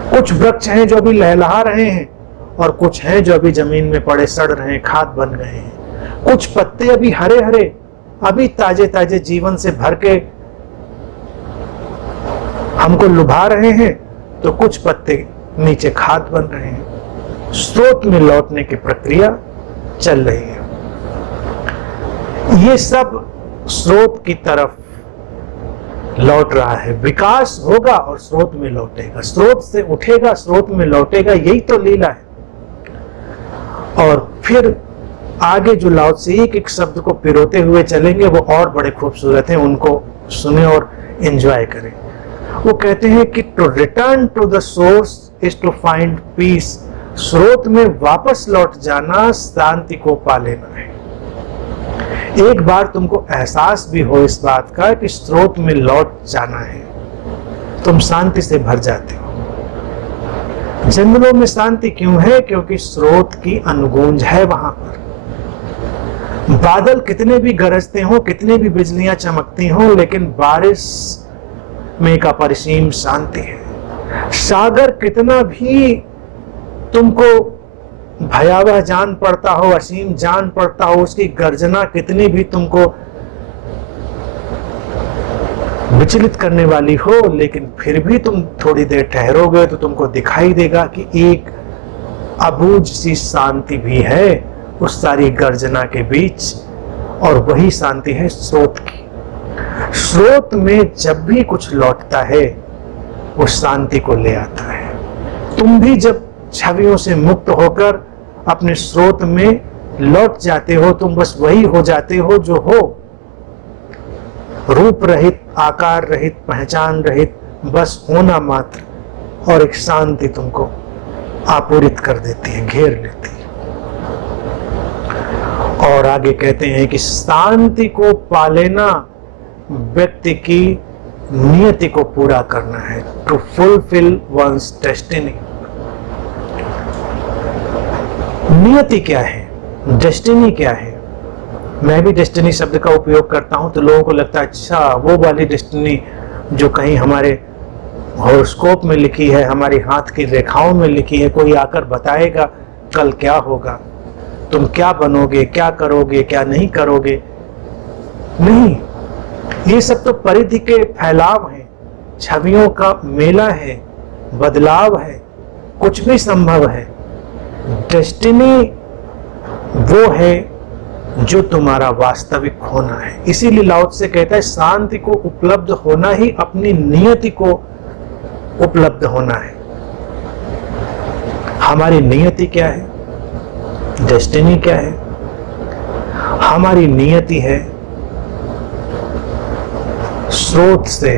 कुछ वृक्ष हैं जो अभी लहलहा रहे हैं, और कुछ हैं जो अभी जमीन में पड़े सड़ रहे हैं, खाद बन गए हैं। कुछ पत्ते अभी हरे हरे, अभी ताजे ताजे जीवन से भर के हमको लुभा रहे हैं, तो कुछ पत्ते नीचे खाद बन रहे हैं। स्रोत में लौटने की प्रक्रिया चल रही है। ये सब स्रोत की तरफ लौट रहा है। विकास होगा और स्रोत में लौटेगा, स्रोत से उठेगा, स्रोत में लौटेगा, यही तो लीला है। और फिर आगे जो लाओ से एक एक शब्द को पिरोते हुए चलेंगे, वो और बड़े खूबसूरत हैं, उनको सुने और एंजॉय करें। वो कहते हैं कि to return to the source is to find peace. स्रोत में वापस लौट जाना शांति को पा लेना है। एक बार तुमको एहसास भी हो इस बात का कि स्रोत में लौट जाना है, तुम शांति से भर जाते हो। जंगलों में शांति क्यों है? क्योंकि स्रोत की अनुगूंज है वहां पर। बादल कितने भी गरजते हो, कितने भी बिजलियां चमकती हो, लेकिन बारिश में एक अपरिसीम शांति है। सागर कितना भी तुमको भयावह जान पड़ता हो, असीम जान पड़ता हो, उसकी गर्जना कितनी भी तुमको विचलित करने वाली हो, लेकिन फिर भी तुम थोड़ी देर ठहरोगे तो तुमको दिखाई देगा कि एक अबूझ सी शांति भी है उस सारी गर्जना के बीच, और वही शांति है स्रोत की। स्रोत में जब भी कुछ लौटता है, वो शांति को ले आता है। तुम भी जब छवियों से मुक्त होकर अपने स्रोत में लौट जाते हो, तुम बस वही हो जाते हो जो हो, रूप रहित, आकार रहित, पहचान रहित, बस होना मात्र, और एक शांति तुमको आपूरित कर देती है, घेर लेती है। और आगे कहते हैं कि शांति को पा लेना व्यक्ति की नियति को पूरा करना है, टू फुलफिल वंस डेस्टिनी। नियति क्या है, डेस्टिनी क्या है? मैं भी डेस्टिनी शब्द का उपयोग करता हूं तो लोगों को लगता है अच्छा वो वाली डेस्टिनी जो कहीं हमारे हॉरोस्कोप में लिखी है, हमारी हाथ की रेखाओं में लिखी है, कोई आकर बताएगा कल क्या होगा। तुम क्या बनोगे, क्या करोगे, क्या नहीं करोगे। नहीं, ये सब तो परिधि के फैलाव हैं, छवियों का मेला है, बदलाव है, कुछ भी संभव है। डेस्टिनी वो है जो तुम्हारा वास्तविक होना है। इसीलिए लाओ त्से कहता है शांति को उपलब्ध होना ही अपनी नियति को उपलब्ध होना है। हमारी नियति क्या है, डेस्टिनी क्या है? हमारी नियति है स्रोत से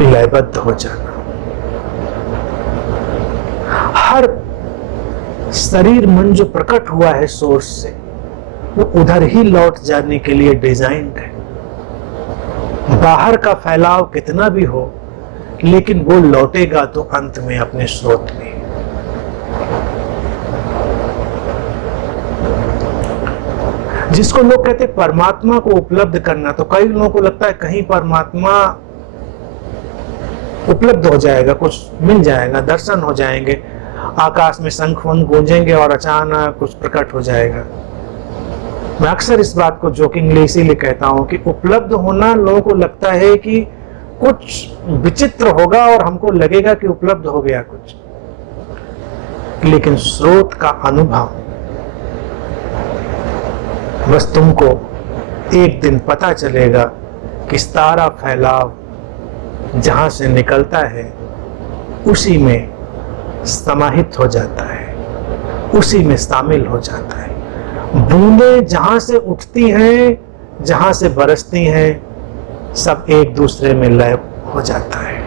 लयबद्ध हो जाना। हर शरीर मन जो प्रकट हुआ है सोर्स से, वो उधर ही लौट जाने के लिए डिजाइन्ड है। बाहर का फैलाव कितना भी हो, लेकिन वो लौटेगा तो अंत में अपने स्रोत में। जिसको लोग कहते हैं परमात्मा को उपलब्ध करना, तो कई लोगों को लगता है कहीं परमात्मा उपलब्ध हो जाएगा, कुछ मिल जाएगा, दर्शन हो जाएंगे, आकाश में शंख वंख गूंजेंगे और अचानक कुछ प्रकट हो जाएगा। मैं अक्सर इस बात को जोकिंगली इसीलिए कहता हूं कि उपलब्ध होना लोगों को लगता है कि कुछ विचित्र होगा और हमको लगेगा कि उपलब्ध हो गया कुछ, लेकिन स्रोत का अनुभव बस तुमको एक दिन पता चलेगा कि सारा फैलाव जहां से निकलता है उसी में समाहित हो जाता है, उसी में शामिल हो जाता है। बूंदें जहां से उठती हैं, जहां से बरसती हैं, सब एक दूसरे में लय हो जाता है।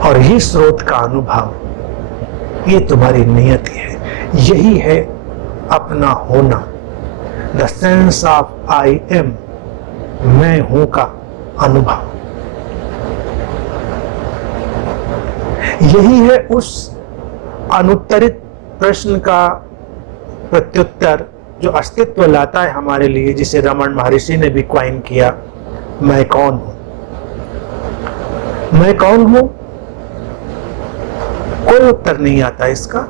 और ये स्रोत का अनुभव, ये तुम्हारी नियति है, यही है अपना होना। The sense of I am, मैं हूं का अनुभव, यही है उस अनुत्तरित प्रश्न का प्रत्युत्तर जो अस्तित्व लाता है हमारे लिए, जिसे रमन महर्षि ने भी क्वाइन किया, मैं कौन हूं। मैं कौन हूं, कोई उत्तर नहीं आता इसका,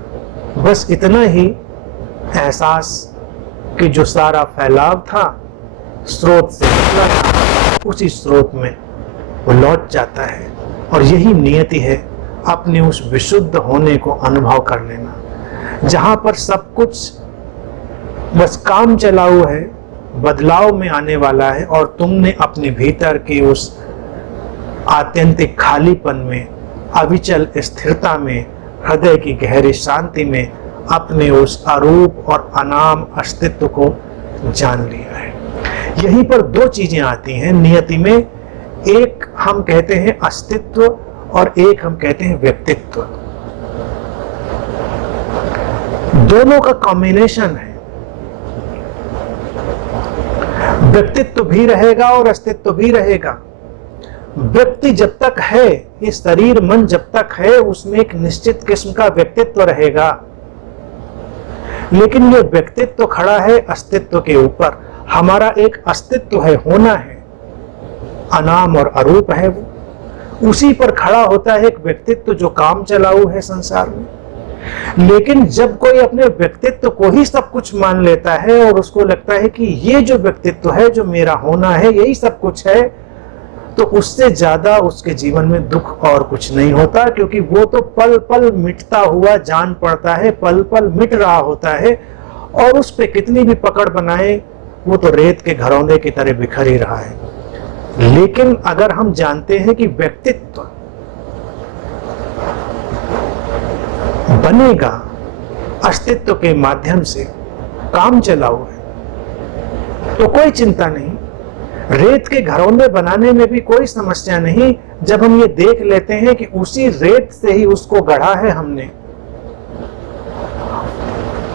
बस इतना ही एहसास कि जो सारा फैलाव था स्रोत से निकला था, उसी स्रोत में वो लौट जाता है। और यही नियति है अपने उस विशुद्ध होने को अनुभव कर लेना, जहां पर सब कुछ बस काम चलाऊ है, बदलाव में आने वाला है, और तुमने अपने भीतर के उस आत्यंतिक खालीपन में, अविचल स्थिरता में, हृदय की गहरी शांति में अपने उस अरूप और अनाम अस्तित्व को जान लिया है। यहीं पर दो चीजें आती हैं नियति में, एक हम कहते हैं अस्तित्व और एक हम कहते हैं व्यक्तित्व। दोनों का कॉम्बिनेशन है, व्यक्तित्व भी रहेगा और अस्तित्व भी रहेगा। व्यक्ति जब तक है, ये शरीर मन जब तक है, उसमें एक निश्चित किस्म का व्यक्तित्व रहेगा, लेकिन ये व्यक्तित्व खड़ा है अस्तित्व के ऊपर। हमारा एक अस्तित्व है, होना है, अनाम और अरूप है, वो उसी पर खड़ा होता है एक व्यक्तित्व जो काम चलाऊ है संसार में। लेकिन जब कोई अपने व्यक्तित्व को ही सब कुछ मान लेता है और उसको लगता है कि ये जो व्यक्तित्व है, जो मेरा होना है, यही सब कुछ है, तो उससे ज्यादा उसके जीवन में दुख और कुछ नहीं होता, क्योंकि वो तो पल पल मिटता हुआ जान पड़ता है, पल पल मिट रहा होता है, और उस पे कितनी भी पकड़ बनाए वो तो रेत के घरौंदे की तरह बिखर ही रहा है। लेकिन अगर हम जानते हैं कि व्यक्तित्व बनेगा अस्तित्व के माध्यम से, काम चलाऊ है, तो कोई चिंता नहीं, रेत के घरौंदे बनाने में भी कोई समस्या नहीं, जब हम ये देख लेते हैं कि उसी रेत से ही उसको गढ़ा है हमने।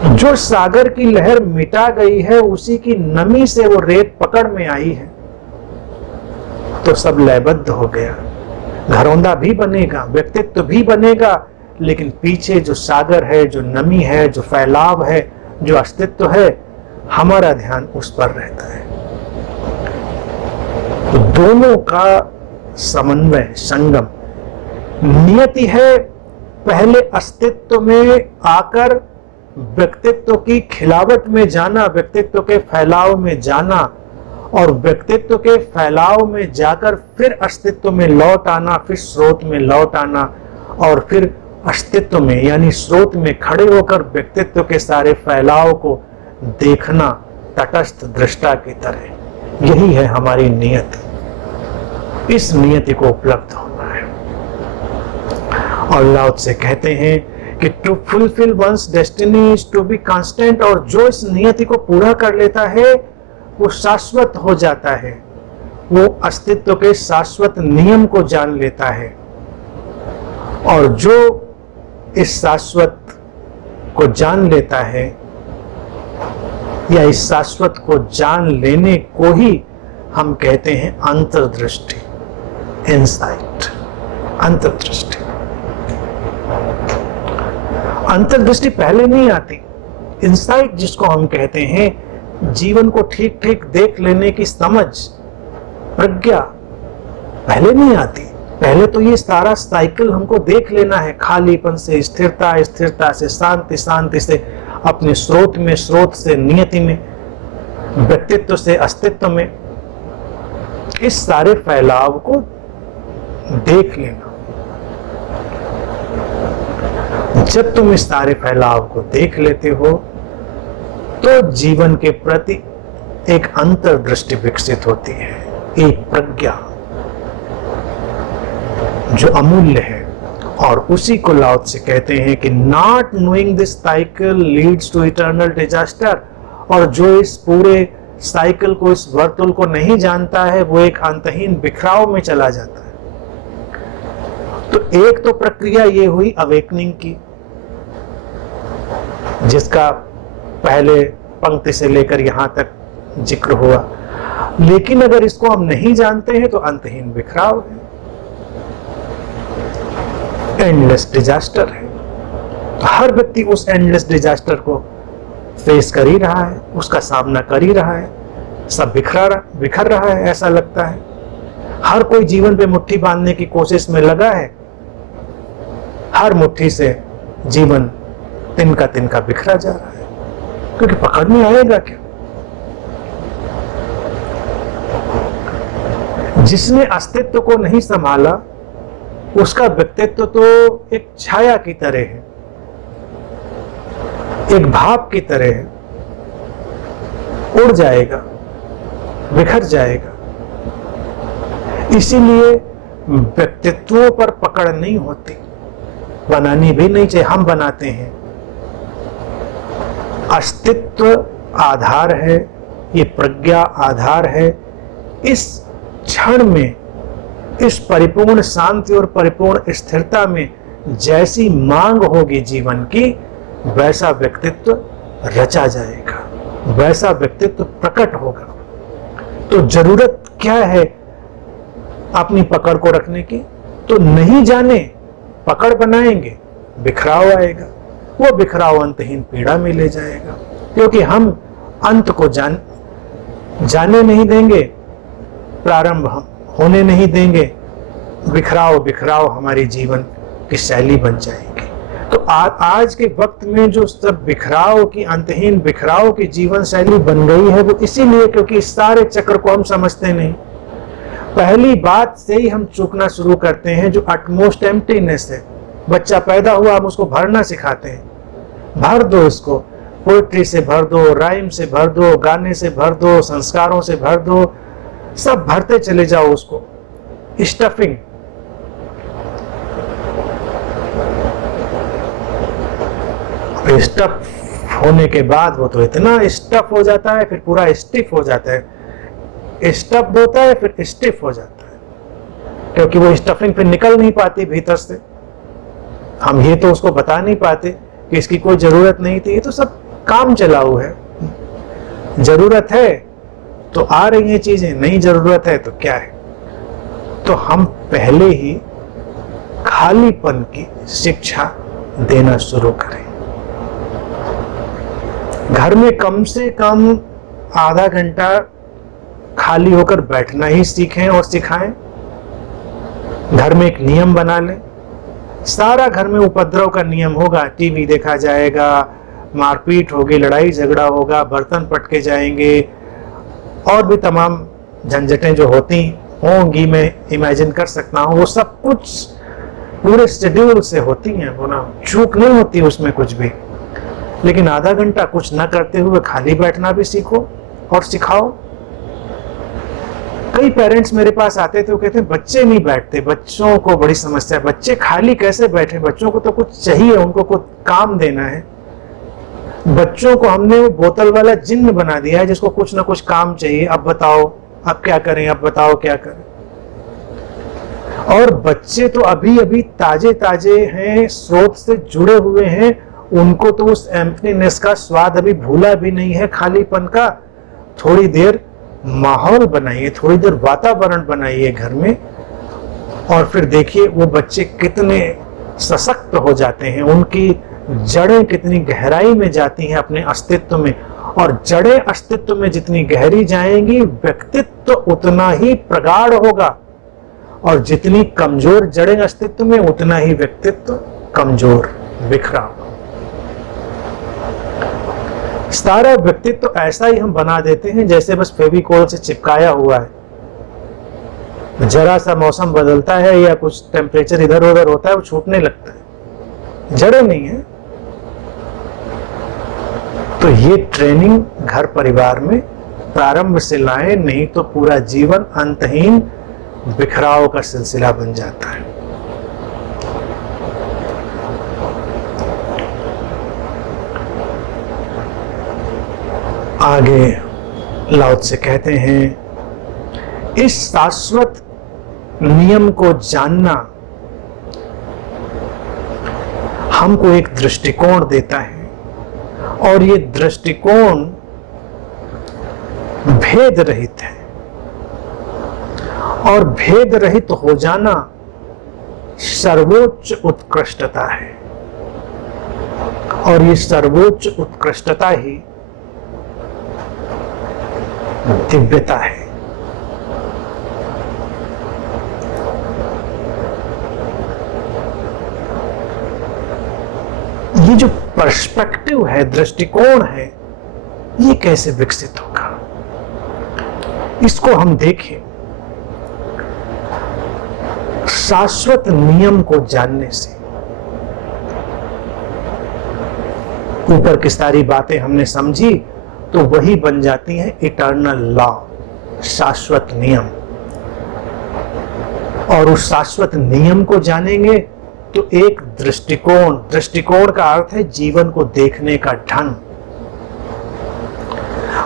जो सागर की लहर मिटा गई है, उसी की नमी से वो रेत पकड़ में आई है, तो सब लयबद्ध हो गया। घरौंदा भी बनेगा, व्यक्तित्व भी बनेगा, लेकिन पीछे जो सागर है, जो नमी है, जो फैलाव है, जो अस्तित्व है, हमारा ध्यान उस पर रहता है। तो दोनों का समन्वय, संगम, नियति है पहले अस्तित्व में आकर व्यक्तित्व की खिलावट में जाना, व्यक्तित्व के फैलाव में जाना, और व्यक्तित्व के फैलाव में जाकर फिर अस्तित्व में लौट आना, फिर स्रोत में लौट आना, और फिर अस्तित्व में यानी स्रोत में खड़े होकर व्यक्तित्व के सारे फैलाव को देखना तटस्थ दृष्टा की तरह। यही है हमारी नियति। इस नियति को उपलब्ध होना है। और लाओ त्से कहते हैं कि to fulfil one's destiny is to be constant, और जो इस नियति को पूरा कर लेता है वो शाश्वत हो जाता है, वो अस्तित्व के शाश्वत नियम को जान लेता है। और जो इस शाश्वत को जान लेता है या इस शाश्वत को जान लेने को ही हम कहते हैं अंतर्दृष्टि, इनसाइट, अंतर्दृष्टि। अंतर्दृष्टि पहले नहीं आती। इनसाइट जिसको हम कहते हैं, जीवन को ठीक ठीक देख लेने की समझ, प्रज्ञा, पहले नहीं आती। पहले तो ये सारा साइकिल हमको देख लेना है, खालीपन से स्थिरता, स्थिरता से शांति, शांति से अपने स्रोत में, स्रोत से नियति में, व्यक्तित्व से अस्तित्व में, इस सारे फैलाव को देख लेना। जब तुम इस सारे फैलाव को देख लेते हो तो जीवन के प्रति एक अंतर्दृष्टि विकसित होती है, एक प्रज्ञा जो अमूल्य है। और उसी को लाओ त्से कहते हैं कि not knowing this cycle leads to eternal disaster. और जो इस पूरे साइकिल को, इस वर्तुल को नहीं जानता है, वो एक अंतहीन बिखराव में चला जाता है। तो एक तो प्रक्रिया ये हुई अवेकनिंग की, जिसका पहले पंक्ति से लेकर यहां तक जिक्र हुआ। लेकिन अगर इसको हम नहीं जानते हैं तो अंतहीन बिखराव है, एंडलेस डिजास्टर है। तो हर व्यक्ति उस एंडलेस डिजास्टर को फेस कर ही रहा है, उसका सामना कर ही रहा है, सब बिखर रहा है, ऐसा लगता है। हर कोई जीवन पे मुट्ठी बांधने की कोशिश में लगा है, हर मुट्ठी से जीवन तिनका तिनका बिखरा जा रहा है, क्योंकि पकड़ में आएगा क्या। जिसने अस्तित्व को नहीं संभाला उसका व्यक्तित्व तो एक छाया की तरह है, एक भाप की तरह है, उड़ जाएगा, बिखर जाएगा। इसीलिए व्यक्तित्वों पर पकड़ नहीं होती, बनानी भी नहीं चाहिए, हम बनाते हैं। अस्तित्व आधार है, ये प्रज्ञा आधार है। इस क्षण में, इस परिपूर्ण शांति और परिपूर्ण स्थिरता में जैसी मांग होगी जीवन की, वैसा व्यक्तित्व रचा जाएगा, वैसा व्यक्तित्व प्रकट होगा। तो जरूरत क्या है अपनी पकड़ को रखने की? तो नहीं जाने पकड़ बनाएंगे, बिखराव आएगा, वो बिखराव अंतहीन पीड़ा में ले जाएगा, क्योंकि हम अंत को जाने नहीं देंगे, प्रारंभ हम होने नहीं देंगे, बिखराव हमारी जीवन की शैली बन जाएगी। तो आज के वक्त में जो सब बिखराव की, अंतहीन बिखराव की जीवन शैली बन गई है, वो इसीलिए क्योंकि इस सारे चक्र को हम समझते नहीं। पहली बात से ही हम चूकना शुरू करते हैं, जो अटमोस्ट एम्प्टीनेस है। बच्चा पैदा हुआ, हम उसको भरना सिखाते हैं, भर दो इसको, पोएट्री से भर दो, राइम से भर दो, गाने से भर दो, संस्कारों से भर दो, सब भरते चले जाओ उसको, स्टफिंग। स्टफ होने के बाद वो तो इतना स्टफ हो जाता है, फिर पूरा स्टिफ हो जाता है। स्टफ होता है फिर स्टिफ हो जाता है, क्योंकि वो स्टफिंग फिर निकल नहीं पाती भीतर से। हम ये तो उसको बता नहीं पाते कि इसकी कोई जरूरत नहीं थी, ये तो सब काम चलाऊ है। जरूरत है तो आ रही हैं चीजें, नहीं जरूरत है तो क्या है। तो हम पहले ही खालीपन की शिक्षा देना शुरू करें। घर में कम से कम आधा घंटा खाली होकर बैठना ही सीखें और सिखाएं। घर में एक नियम बना लें, सारा घर में उपद्रव का नियम होगा, टीवी देखा जाएगा, मारपीट होगी, लड़ाई झगड़ा होगा, बर्तन पटके जाएंगे, और भी तमाम झंझटें जो होती होंगी, मैं इमेजिन कर सकता हूँ। वो सब कुछ पूरे शेड्यूल से होती हैं, वो ना चूक नहीं होती उसमें कुछ भी। लेकिन आधा घंटा कुछ न करते हुए खाली बैठना भी सीखो और सिखाओ। कई पेरेंट्स मेरे पास आते थे, वो कहते हैं बच्चे नहीं बैठते, बच्चों को बड़ी समस्या है, बच्चे खाली कैसे बैठे, बच्चों को तो कुछ चाहिए, उनको कुछ काम देना है। बच्चों को हमने वो बोतल वाला जिन्न बना दिया है जिसको कुछ ना कुछ काम चाहिए, अब बताओ अब क्या करें, अब बताओ क्या करें। और बच्चे तो अभी अभी ताजे ताजे हैं, स्रोत से जुड़े हुए हैं, उनको तो उस एम्प्टीनेस का स्वाद अभी भूला भी नहीं है, खालीपन का। थोड़ी देर माहौल बनाइए, थोड़ी देर वातावरण बनाइए घर में, और फिर देखिए वो बच्चे कितने सशक्त हो जाते हैं, उनकी जड़ें कितनी गहराई में जाती हैं अपने अस्तित्व में। और जड़ें अस्तित्व में जितनी गहरी जाएंगी, व्यक्तित्व उतना ही प्रगाढ़ होगा, और जितनी कमजोर जड़ें अस्तित्व में, उतना ही व्यक्तित्व कमजोर, बिखरा। सारा व्यक्तित्व तो ऐसा ही हम बना देते हैं जैसे बस फेविकोल से चिपकाया हुआ है। जरा सा मौसम बदलता है या कुछ टेम्परेचर इधर उधर होता है, वो छूटने लगता है, जड़ें नहीं है। तो ये ट्रेनिंग घर परिवार में प्रारंभ से लाएं, नहीं तो पूरा जीवन अंतहीन बिखराव का सिलसिला बन जाता है। आगे लाओ त्से कहते हैं, इस शाश्वत नियम को जानना हमको एक दृष्टिकोण देता है, और ये दृष्टिकोण भेद रहित है, और भेद रहित हो जाना सर्वोच्च उत्कृष्टता है, और ये सर्वोच्च उत्कृष्टता ही दिव्यता है। ये जो पर्सपेक्टिव है, दृष्टिकोण है, ये कैसे विकसित होगा, इसको हम देखें। शाश्वत नियम को जानने से, ऊपर की सारी बातें हमने समझी तो वही बन जाती है इटर्नल लॉ, शाश्वत नियम। और उस शाश्वत नियम को जानेंगे तो एक दृष्टिकोण, दृष्टिकोण का अर्थ है जीवन को देखने का ढंग।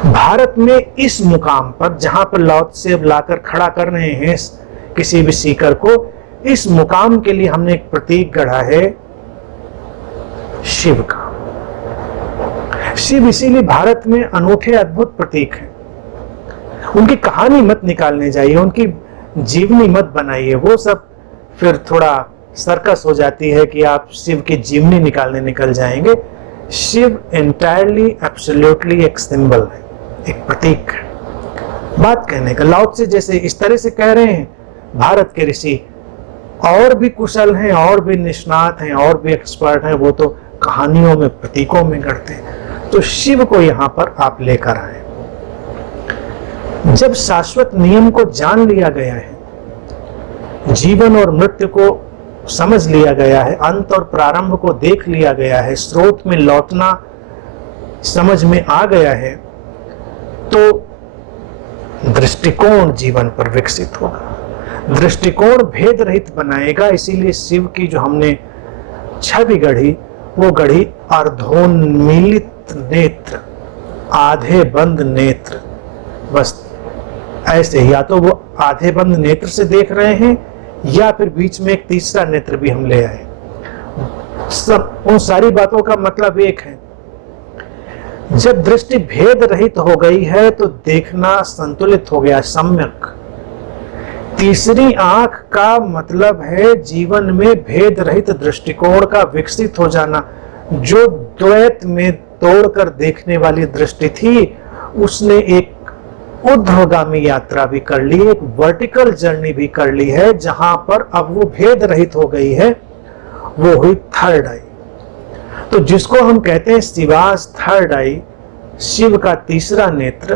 भारत में इस मुकाम पर जहां पर लाओ त्से अब लाकर खड़ा कर रहे हैं किसी भी सीकर को, इस मुकाम के लिए हमने एक प्रतीक गढ़ा है शिव का। शिव इसीलिए भारत में अनूठे अद्भुत प्रतीक हैं। उनकी कहानी मत निकालने जाइए, उनकी जीवनी मत बनाइए, वो सब फिर थोड़ा सर्कस हो जाती है कि आप शिव की जीवनी निकालने निकल जाएंगे। शिव एंटायरली एब्सोल्युटली एक सिंबल है, एक प्रतीक है, बात कहने का। लाओ त्से जैसे इस तरह से कह रहे हैं, भारत के ऋषि और भी कुशल हैं, और भी निष्णात हैं, और भी एक्सपर्ट हैं, वो तो कहानियों में, प्रतीकों में करते हैं। तो शिव को यहां पर आप लेकर आए। जब शाश्वत नियम को जान लिया गया है, जीवन और मृत्यु को समझ लिया गया है, अंत और प्रारंभ को देख लिया गया है, स्रोत में लौटना समझ में आ गया है, तो दृष्टिकोण जीवन पर विकसित होगा। दृष्टिकोण भेद रहित बनाएगा। इसीलिए शिव की जो हमने छवि गढ़ी, वो गढ़ी अर्धोन्मीलित नेत्र, आधे बंद नेत्र। बस ऐसे, या तो वो आधे बंद नेत्र से देख रहे हैं, या फिर बीच में एक तीसरा नेत्र भी हम ले आए। सब उन सारी बातों का मतलब एक है, जब दृष्टि भेद रहित हो गई है तो देखना संतुलित हो गया, सम्यक। तीसरी आंख का मतलब है जीवन में भेद रहित दृष्टिकोण का विकसित हो जाना। जो द्वैत में तोड़कर देखने वाली दृष्टि थी, उसने एक ऊर्ध्वगामी यात्रा भी कर ली, एक वर्टिकल जर्नी भी कर ली है, जहां पर अब वो भेद रहित हो गई है वो हुई थर्ड आई। तो जिसको हम कहते हैं शिवास थर्ड आई, शिव का तीसरा नेत्र,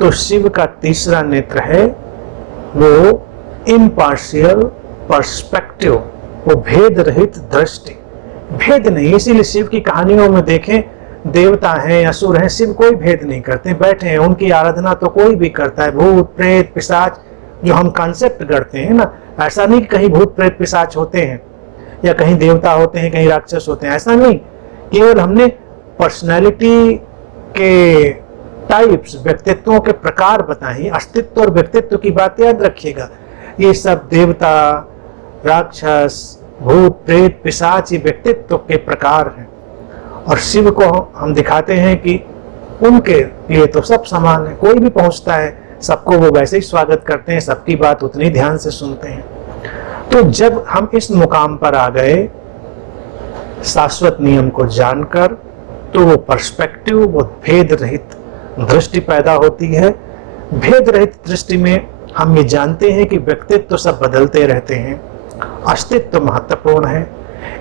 तो शिव का तीसरा नेत्र है वो इम्पार्शियल पर्सपेक्टिव, वो भेद रहित दृष्टि। भेद नहीं, इसीलिए शिव की कहानियों में देखें, देवता हैं असुर हैं, शिव कोई भेद नहीं करते, बैठे हैं, उनकी आराधना तो कोई भी करता है। भूत प्रेत पिशाच जो हम कॉन्सेप्ट करते हैं ना, ऐसा नहीं कि कहीं भूत प्रेत पिशाच होते हैं या कहीं देवता होते हैं कहीं राक्षस होते हैं, ऐसा नहीं। केवल हमने पर्सनैलिटी के टाइप्स, व्यक्तित्वों के प्रकार बताए। अस्तित्व और व्यक्तित्व की बात याद रखिएगा, ये सब देवता राक्षस भूत प्रेत पिशाच ये व्यक्तित्व के प्रकार हैं। और शिव को हम दिखाते हैं कि उनके लिए तो सब समान है, कोई भी पहुंचता है सबको वो वैसे ही स्वागत करते हैं, सबकी बात उतनी ध्यान से सुनते हैं। तो जब हम इस मुकाम पर आ गए शाश्वत नियम को जानकर, तो वो पर्सपेक्टिव, वो भेद रहित दृष्टि पैदा होती है। भेद रहित दृष्टि में हम ये जानते हैं कि व्यक्तित्व तो सब बदलते रहते हैं, अस्तित्व महत्वपूर्ण है।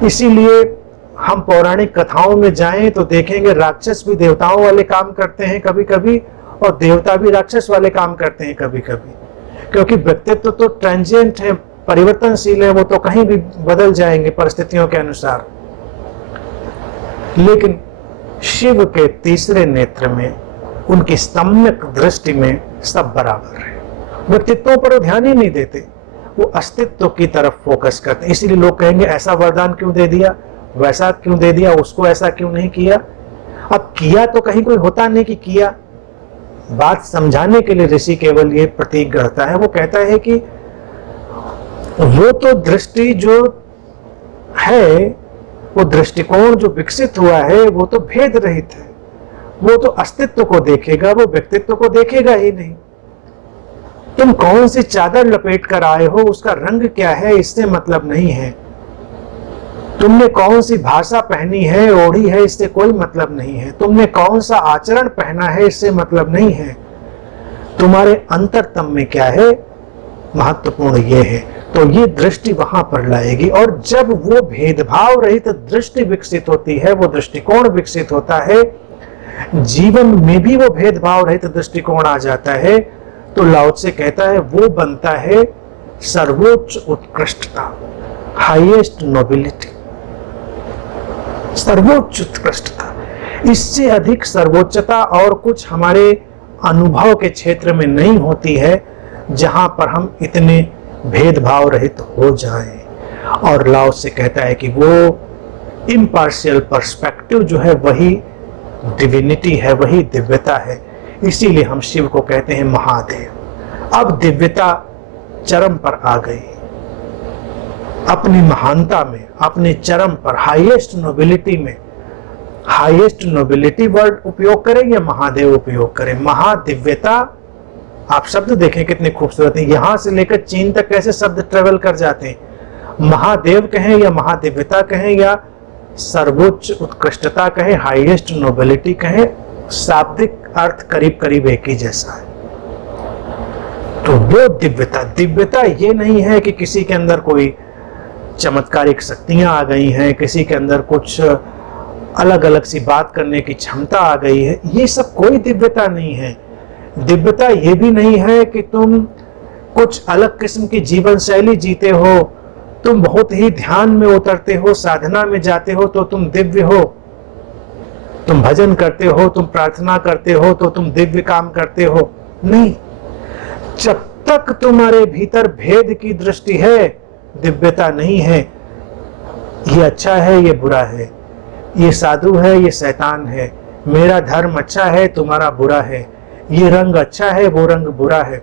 इसीलिए हम पौराणिक कथाओं में जाएं तो देखेंगे राक्षस भी देवताओं वाले काम करते हैं कभी कभी, और देवता भी राक्षस वाले काम करते हैं कभी कभी, क्योंकि व्यक्तित्व तो ट्रांजिएंट है, परिवर्तनशील है, वो तो कहीं भी बदल जाएंगे परिस्थितियों के अनुसार। लेकिन शिव के तीसरे नेत्र में, उनकी सम्यक दृष्टि में सब बराबर है। व्यक्तित्वों पर ध्यान ही नहीं देते, वो अस्तित्व की तरफ फोकस करते हैं। इसीलिए लोग कहेंगे ऐसा वरदान क्यों दे दिया, वैसा क्यों दे दिया, उसको ऐसा क्यों नहीं किया। अब किया तो कहीं कोई होता नहीं कि किया, बात समझाने के लिए ऋषि केवल ये प्रतीक गढ़ता है। वो कहता है कि वो तो दृष्टि जो है, वो दृष्टिकोण जो विकसित हुआ है, वो तो भेद रहित है, वो तो अस्तित्व को देखेगा, वो व्यक्तित्व को देखेगा ही नहीं। तुम कौन सी चादर लपेट कर आए हो, उसका रंग क्या है, इससे मतलब नहीं है। तुमने कौन सी भाषा पहनी है, ओढ़ी है, इससे कोई मतलब नहीं है। तुमने कौन सा आचरण पहना है, इससे मतलब नहीं है। तुम्हारे अंतरतम में क्या है, महत्वपूर्ण ये है। तो ये दृष्टि वहां पर लाएगी। और जब वो भेदभाव रहित दृष्टि विकसित होती है, वो दृष्टिकोण विकसित होता है, जीवन में भी वो भेदभाव रहित दृष्टिकोण आ जाता है, तो लाओ त्से कहता है वो बनता है सर्वोच्च उत्कृष्टता, हाईएस्ट नोबिलिटी, सर्वोच्च उत्कृष्टता। इससे अधिक सर्वोच्चता और कुछ हमारे अनुभव के क्षेत्र में नहीं होती है, जहां पर हम इतने भेदभाव रहित हो जाएं। और लाओ त्से कहता है कि वो इम्पार्शियल पर्सपेक्टिव जो है वही डिविनिटी है, वही दिव्यता है। इसीलिए हम शिव को कहते हैं महादेव। अब दिव्यता चरम पर आ गई, अपनी महानता में, अपने चरम पर, हाईएस्ट नोबिलिटी में। हाईएस्ट नोबिलिटी वर्ड उपयोग करें या महादेव उपयोग करें, महादिव्यता। आप शब्द देखें कितने खूबसूरत हैं, यहां से लेकर चीन तक कैसे शब्द ट्रेवल कर जाते हैं। महादेव कहें या महादिव्यता कहें या सर्वोच्च उत्कृष्टता कहें, हाईएस्ट नोबिलिटी कहें, शाब्दिक अर्थ करीब करीब एक ही जैसा है। तो वो दिव्यता, दिव्यता ये नहीं है कि किसी के अंदर कोई चमत्कारिक शक्तियां आ गई हैं, किसी के अंदर कुछ अलग अलग सी बात करने की क्षमता आ गई है, ये सब कोई दिव्यता नहीं है। दिव्यता ये भी नहीं है कि तुम कुछ अलग किस्म की जीवन शैली जीते हो, तुम बहुत ही ध्यान में उतरते हो, साधना में जाते हो तो तुम दिव्य हो, तुम भजन करते हो, तुम प्रार्थना करते हो तो तुम दिव्य काम करते हो। नहीं, जब तक तुम्हारे भीतर भेद की दृष्टि है, दिव्यता नहीं है। ये अच्छा है, ये बुरा है, ये साधु है, ये शैतान है, मेरा धर्म अच्छा है, तुम्हारा बुरा है, ये रंग अच्छा है, वो रंग बुरा है।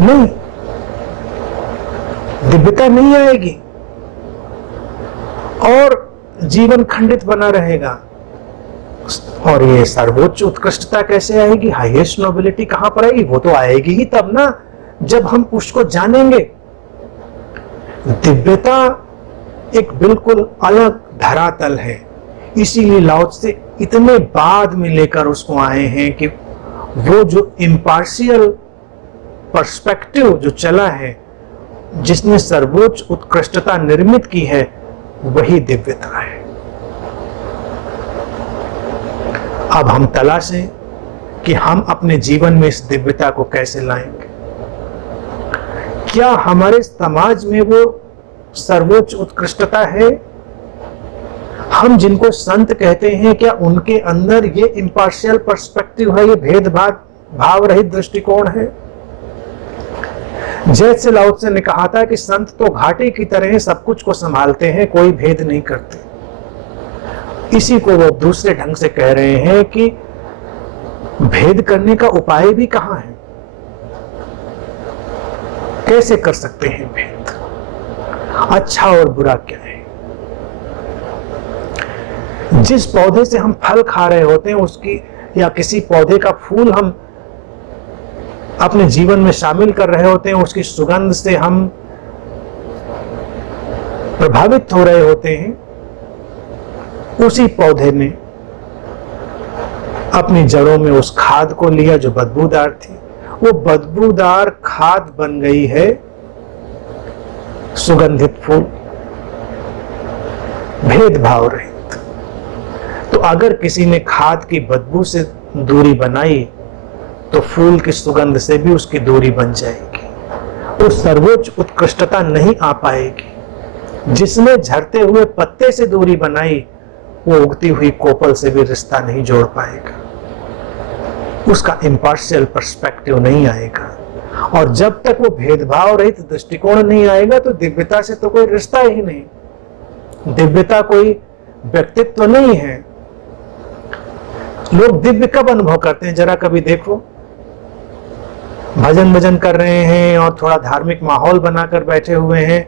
नहीं, दिव्यता नहीं आएगी और जीवन खंडित बना रहेगा। और ये सर्वोच्च उत्कृष्टता कैसे आएगी, हाईएस्ट नोबिलिटी कहां पर आएगी? वो तो आएगी ही तब ना जब हम उसको जानेंगे। दिव्यता एक बिल्कुल अलग धरातल है, इसीलिए लाओ त्से इतने बाद में लेकर उसको आए हैं कि वो जो इम्पार्शियल पर्सपेक्टिव जो चला है जिसने सर्वोच्च उत्कृष्टता निर्मित की है वही दिव्यता है। अब हम तलाशें कि हम अपने जीवन में इस दिव्यता को कैसे लाएंगे। क्या हमारे समाज में वो सर्वोच्च उत्कृष्टता है? हम जिनको संत कहते हैं, क्या उनके अंदर ये इम्पार्शियल पर्सपेक्टिव है, ये भेदभाव भाव रहित दृष्टिकोण है? जैसे लाओ त्से ने कहा था कि संत तो घाटे की तरह सब कुछ को संभालते हैं, कोई भेद नहीं करते। इसी को वो दूसरे ढंग से कह रहे हैं कि भेद करने का उपाय भी कहां है, कैसे कर सकते हैं भेद, अच्छा और बुरा क्या है। जिस पौधे से हम फल खा रहे होते हैं उसकी, या किसी पौधे का फूल हम अपने जीवन में शामिल कर रहे होते हैं, उसकी सुगंध से हम प्रभावित हो रहे होते हैं, उसी पौधे ने अपनी जड़ों में उस खाद को लिया जो बदबूदार थी। वो बदबूदार खाद बन गई है सुगंधित फूल, भेदभाव रहित। तो अगर किसी ने खाद की बदबू से दूरी बनाई तो फूल की सुगंध से भी उसकी दूरी बन जाएगी, वो सर्वोच्च उत्कृष्टता नहीं आ पाएगी। जिसने झरते हुए पत्ते से दूरी बनाई वो उगती हुई कोपल से भी रिश्ता नहीं जोड़ पाएगा, उसका इम्पार्शियल पर्सपेक्टिव नहीं आएगा। और जब तक वो भेदभाव रहित दृष्टिकोण नहीं आएगा तो दिव्यता से तो कोई रिश्ता ही नहीं, दिव्यता कोई व्यक्तित्व नहीं है। लोग दिव्य कब अनुभव करते हैं, जरा कभी देखो। भजन कर रहे हैं और थोड़ा धार्मिक माहौल बनाकर बैठे हुए हैं,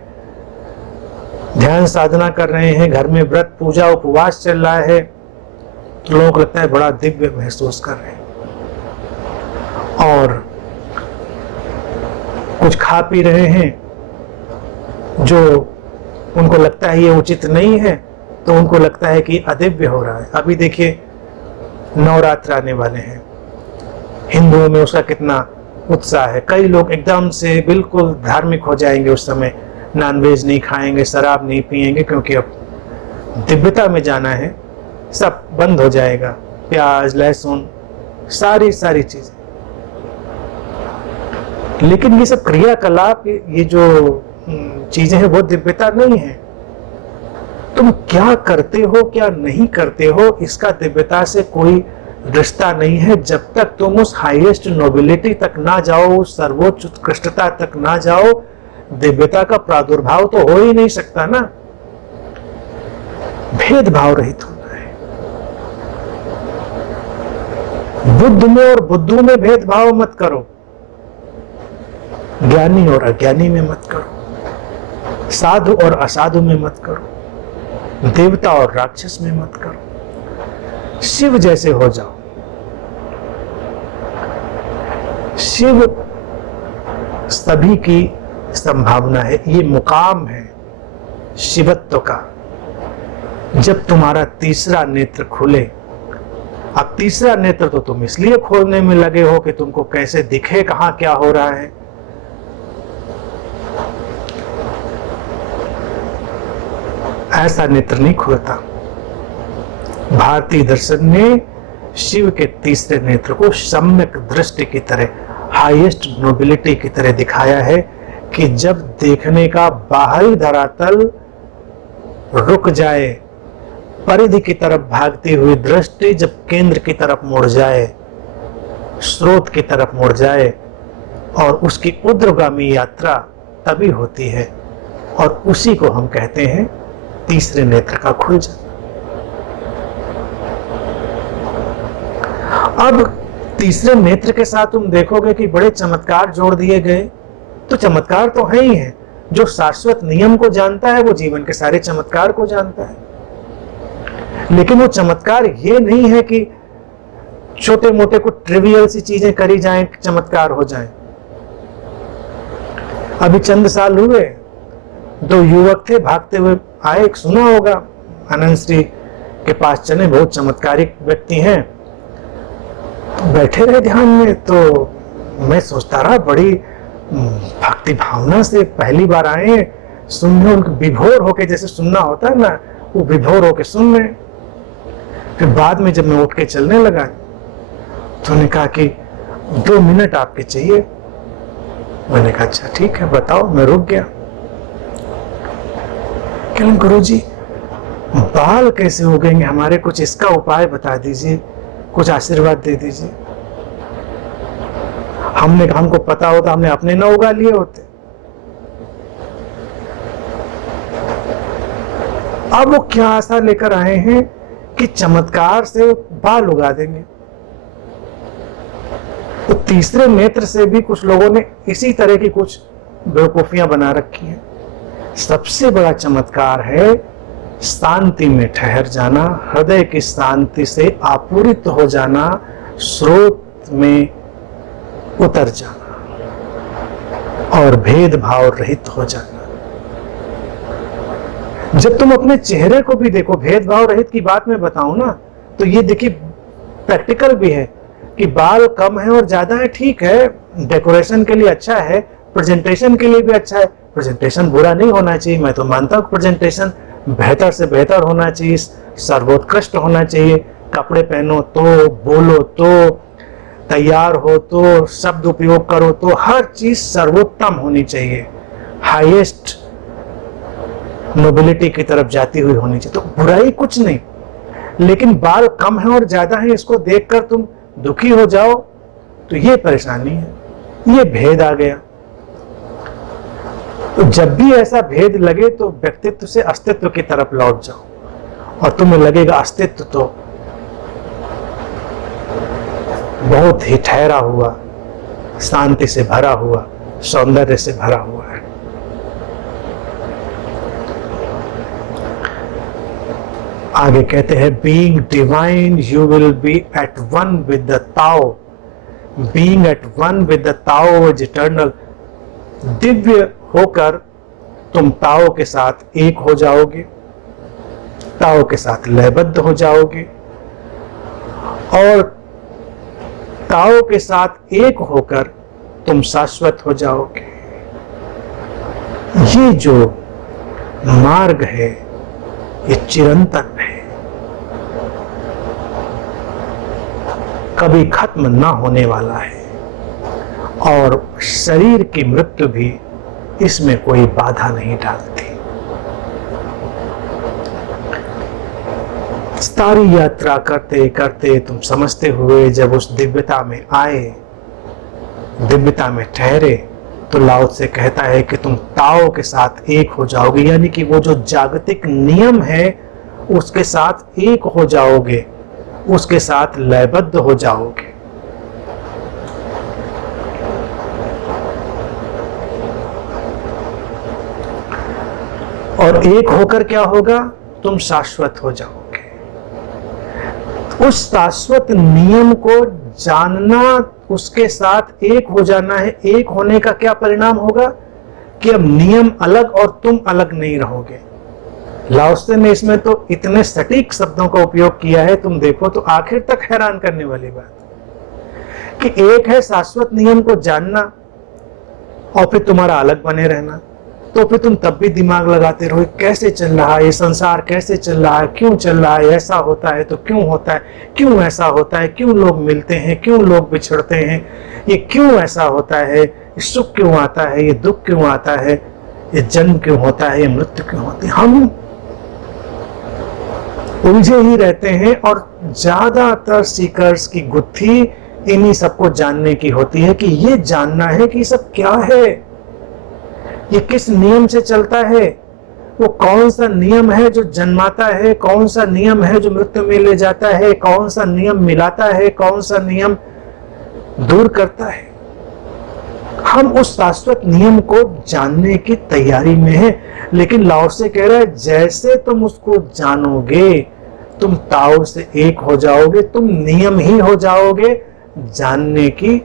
ध्यान साधना कर रहे हैं, घर में व्रत पूजा उपवास चल रहा है, तो लोगों को लगता है बड़ा दिव्य महसूस कर रहे हैं। और कुछ खा पी रहे हैं जो उनको लगता है ये उचित नहीं है, तो उनको लगता है कि अदिव्य हो रहा है। अभी देखिए नवरात्र आने वाले हैं, हिंदुओं में उसका कितना उत्साह है। कई लोग एकदम से बिल्कुल धार्मिक हो जाएंगे उस समय, नॉनवेज नहीं खाएंगे, शराब नहीं पिएंगे, क्योंकि अब दिव्यता में जाना है, सब बंद हो जाएगा, प्याज लहसुन सारी चीजें। लेकिन ये सब क्रियाकलाप, ये जो चीजें हैं वो दिव्यता नहीं है। तुम क्या करते हो क्या नहीं करते हो इसका दिव्यता से कोई रिश्ता नहीं है। जब तक तुम उस हाईएस्ट नोबिलिटी तक ना जाओ, उस सर्वोच्च उत्कृष्टता तक ना जाओ, दिव्यता का प्रादुर्भाव तो हो ही नहीं सकता ना। भेदभाव रहित होना है। बुद्ध में और बुद्धू में भेदभाव मत करो, ज्ञानी और अज्ञानी में मत करो, साधु और असाधु में मत करो, देवता और राक्षस में मत करो, शिव जैसे हो जाओ। शिव सभी की संभावना है, ये मुकाम है शिवत्व का। जब तुम्हारा तीसरा नेत्र खुले, अब तीसरा नेत्र तो तुम इसलिए खोलने में लगे हो कि तुमको कैसे दिखे कहां क्या हो रहा है। ऐसा नेत्र नहीं खुलता। भारतीय दर्शन ने शिव के तीसरे नेत्र को सम्यक दृष्टि की तरह, हाईएस्ट नोबिलिटी की तरह दिखाया है कि जब देखने का बाहरी धरातल रुक जाए, परिधि की तरफ भागती हुई दृष्टि जब केंद्र की तरफ मुड़ जाए, स्रोत की तरफ मुड़ जाए, और उसकी ऊर्ध्वगामी यात्रा तभी होती है, और उसी को हम कहते हैं तीसरे नेत्र का खुल जाना। अब तीसरे नेत्र के साथ तुम देखोगे कि बड़े चमत्कार जोड़ दिए गए, तो चमत्कार तो है ही है। जो शाश्वत नियम को जानता है वो जीवन के सारे चमत्कार को जानता है। लेकिन वो चमत्कार ये नहीं है कि छोटे मोटे कुछ ट्रिवियल सी चीजें करी जाएं, चमत्कार हो जाएं। अभी चंद साल हुए, दो युवक थे, भागते हुए आए, सुना होगा, अनंत श्री के पास चले, बहुत चमत्कारिक व्यक्ति हैं, बैठे रहे ध्यान में। तो मैं सोचता रहा बड़ी भक्ति भावना से पहली बार आए हैं, सुनने, उनको विभोर होके जैसे सुनना होता है ना, वो विभोर होके सुन रहे। फिर बाद में जब मैं उठ के चलने लगा तो उन्होंने कहा कि 2 मिनट आपके चाहिए। मैंने कहा अच्छा ठीक है बताओ। मैं रुक गया। कहलें गुरुजी बाल कैसे उगेंगे हमारे, कुछ इसका उपाय बता दीजिए, कुछ आशीर्वाद दे दीजिए। हमको पता होता हमने अपने न उगा लिए होते। अब वो क्या आशा लेकर आए हैं कि चमत्कार से बाल उगा देंगे। तो तीसरे नेत्र से भी कुछ लोगों ने इसी तरह की कुछ बेवकूफियां बना रखी हैं। सबसे बड़ा चमत्कार है शांति में ठहर जाना, हृदय की शांति से आपूरित हो जाना, स्रोत में उतर जाना और भेदभाव रहित हो जाना। जब तुम अपने चेहरे को भी देखो, भेदभाव रहित की बात मैं बताऊं ना, तो ये देखिए प्रैक्टिकल भी है कि बाल कम है और ज्यादा है, ठीक है, डेकोरेशन के लिए अच्छा है, प्रेजेंटेशन के लिए भी अच्छा है। प्रेजेंटेशन बुरा नहीं होना चाहिए, मैं तो मानता हूं प्रेजेंटेशन बेहतर से बेहतर होना चाहिए, सर्वोत्कृष्ट होना चाहिए। कपड़े पहनो तो, बोलो तो, तैयार हो तो, शब्द उपयोग करो तो, हर चीज सर्वोत्तम होनी चाहिए, हाईएस्ट नोबिलिटी की तरफ जाती हुई होनी चाहिए। तो बुराई कुछ नहीं, लेकिन बाल कम है और ज्यादा है इसको देखकर तुम दुखी हो जाओ तो ये परेशानी है, ये भेद आ गया। तो जब भी ऐसा भेद लगे तो व्यक्तित्व से अस्तित्व की तरफ लौट जाओ और तुम्हें लगेगा अस्तित्व तो बहुत ही ठहरा हुआ, शांति से भरा हुआ, सौंदर्य से भरा हुआ है। आगे कहते हैं being divine you will be at one with the Tao. Being at one with the Tao is eternal. दिव्य होकर तुम ताओ के साथ एक हो जाओगे, ताओ के साथ लयबद्ध हो जाओगे और ताओ के साथ एक होकर तुम शाश्वत हो जाओगे। ये जो मार्ग है ये चिरंतन है, कभी खत्म ना होने वाला है और शरीर की मृत्यु भी इसमें कोई बाधा नहीं डालती। सारी यात्रा करते करते तुम समझते हुए जब उस दिव्यता में आए, दिव्यता में ठहरे, तो लाओ से कहता है कि तुम ताओ के साथ एक हो जाओगे, यानी कि वो जो जागतिक नियम है उसके साथ एक हो जाओगे, उसके साथ लयबद्ध हो जाओगे। और एक होकर क्या होगा, तुम शाश्वत हो जाओगे। उस शाश्वत नियम को जानना, उसके साथ एक हो जाना है। एक होने का क्या परिणाम होगा कि अब नियम अलग और तुम अलग नहीं रहोगे। लाओत्से ने इसमें तो इतने सटीक शब्दों का उपयोग किया है, तुम देखो तो आखिर तक हैरान करने वाली बात कि एक है शाश्वत नियम को जानना और फिर तुम्हारा अलग बने रहना। तो फिर तुम तब भी दिमाग लगाते रहो कैसे चल रहा है ये संसार, कैसे चल रहा है, क्यों चल रहा है, ऐसा होता है तो क्यों होता है, क्यों ऐसा होता है, क्यों लोग मिलते हैं, क्यों लोग बिछड़ते हैं, ये क्यों ऐसा होता है, ये सुख क्यों आता है, ये दुख क्यों आता है, ये जन्म क्यों होता है, ये मृत्यु क्यों होती है। हम उलझे ही रहते हैं और ज्यादातर सीकर्स की गुत्थी इन्हीं सबको जानने की होती है कि ये जानना है कि सब क्या है, ये किस नियम से चलता है, वो कौन सा नियम है जो जन्माता है, कौन सा नियम है जो मृत्यु में ले जाता है, कौन सा नियम मिलाता है, कौन सा नियम दूर करता है। हम उस शाश्वत नियम को जानने की तैयारी में हैं, लेकिन लाओत्से कह रहा है जैसे तुम उसको जानोगे तुम ताओ से एक हो जाओगे, तुम नियम ही हो जाओगे। जानने की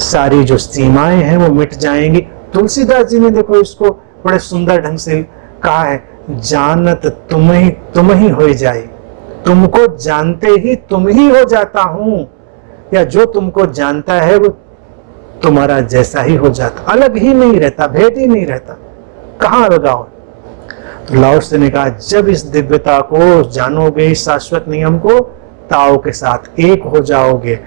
सारी जो सीमाएं हैं वो मिट जाएंगी। तुलसीदास जी ने देखो इसको बड़े सुंदर ढंग से कहा है, जानत तुम ही हो जाए, तुमको जानते ही तुम ही हो जाता हूं, या जो तुमको जानता है वो तुम्हारा जैसा ही हो जाता, अलग ही नहीं रहता, भेद ही नहीं रहता, कहाँ अलगाव। तो लाओ से ने कहा जब इस दिव्यता को जानोगे, इस शाश्वत नियम को, ताओ के साथ एक हो जाओगे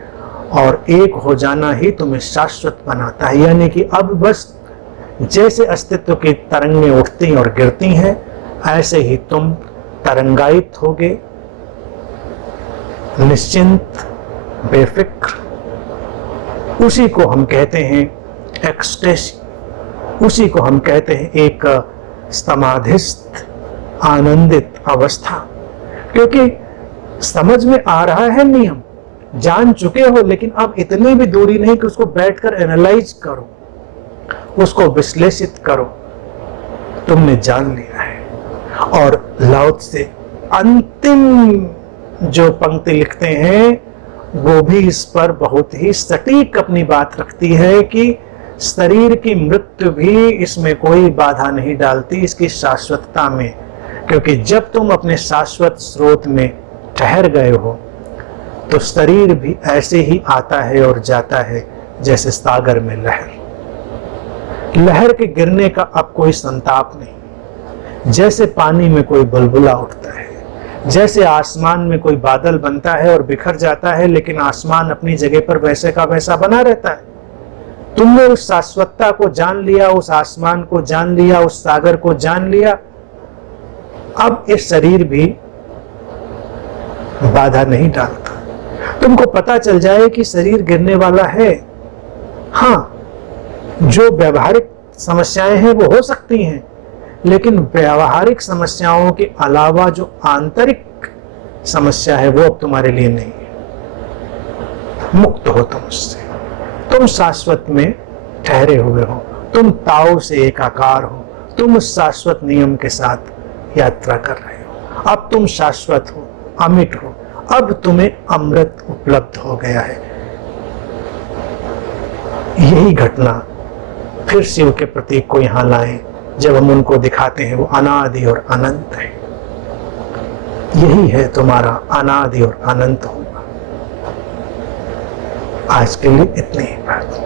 और एक हो जाना ही तुम्हें शाश्वत बनाता है। यानी कि अब बस जैसे अस्तित्व की तरंगें उठती और गिरती हैं, ऐसे ही तुम तरंगायित होगे, निश्चिंत, बेफिक्र। उसी को हम कहते हैं एक्सटेसी, उसी को हम कहते हैं एक समाधिस्थ आनंदित अवस्था। क्योंकि समझ में आ रहा है नियम, जान चुके हो, लेकिन अब इतनी भी दूरी नहीं कि उसको बैठकर एनालाइज करो, उसको विश्लेषित करो, तुमने जान लिया है। और लाओ त्से अंतिम जो पंक्ति लिखते हैं वो भी इस पर बहुत ही सटीक अपनी बात रखती है कि शरीर की मृत्यु भी इसमें कोई बाधा नहीं डालती इसकी शाश्वतता में। क्योंकि जब तुम अपने शाश्वत स्रोत में ठहर गए हो तो शरीर भी ऐसे ही आता है और जाता है जैसे सागर में लहर। लहर के गिरने का अब कोई संताप नहीं, जैसे पानी में कोई बुलबुला उठता है, जैसे आसमान में कोई बादल बनता है और बिखर जाता है, लेकिन आसमान अपनी जगह पर वैसे का वैसा बना रहता है। तुमने उस शाश्वतता को जान लिया, उस आसमान को जान लिया, उस सागर को जान लिया। अब ये शरीर भी बाधा नहीं डालता। तुमको पता चल जाए कि शरीर गिरने वाला है। हाँ, जो व्यवहारिक समस्याएं हैं वो हो सकती हैं, लेकिन व्यवहारिक समस्याओं के अलावा जो आंतरिक समस्या है वो अब तुम्हारे लिए नहीं है। मुक्त हो तुम उससे, तुम शाश्वत में ठहरे हुए हो, तुम ताओ से एकाकार हो, तुम उस शाश्वत नियम के साथ यात्रा कर रहे हो। अब तुम शाश्वत हो, अमिट हो, अब तुम्हें अमृत उपलब्ध हो गया है। यही घटना फिर शिव के प्रतीक को यहां लाएं। जब हम उनको दिखाते हैं वो अनादि और अनंत है। यही है तुम्हारा अनादि और अनंत होगा। आज के लिए इतनी ही बात।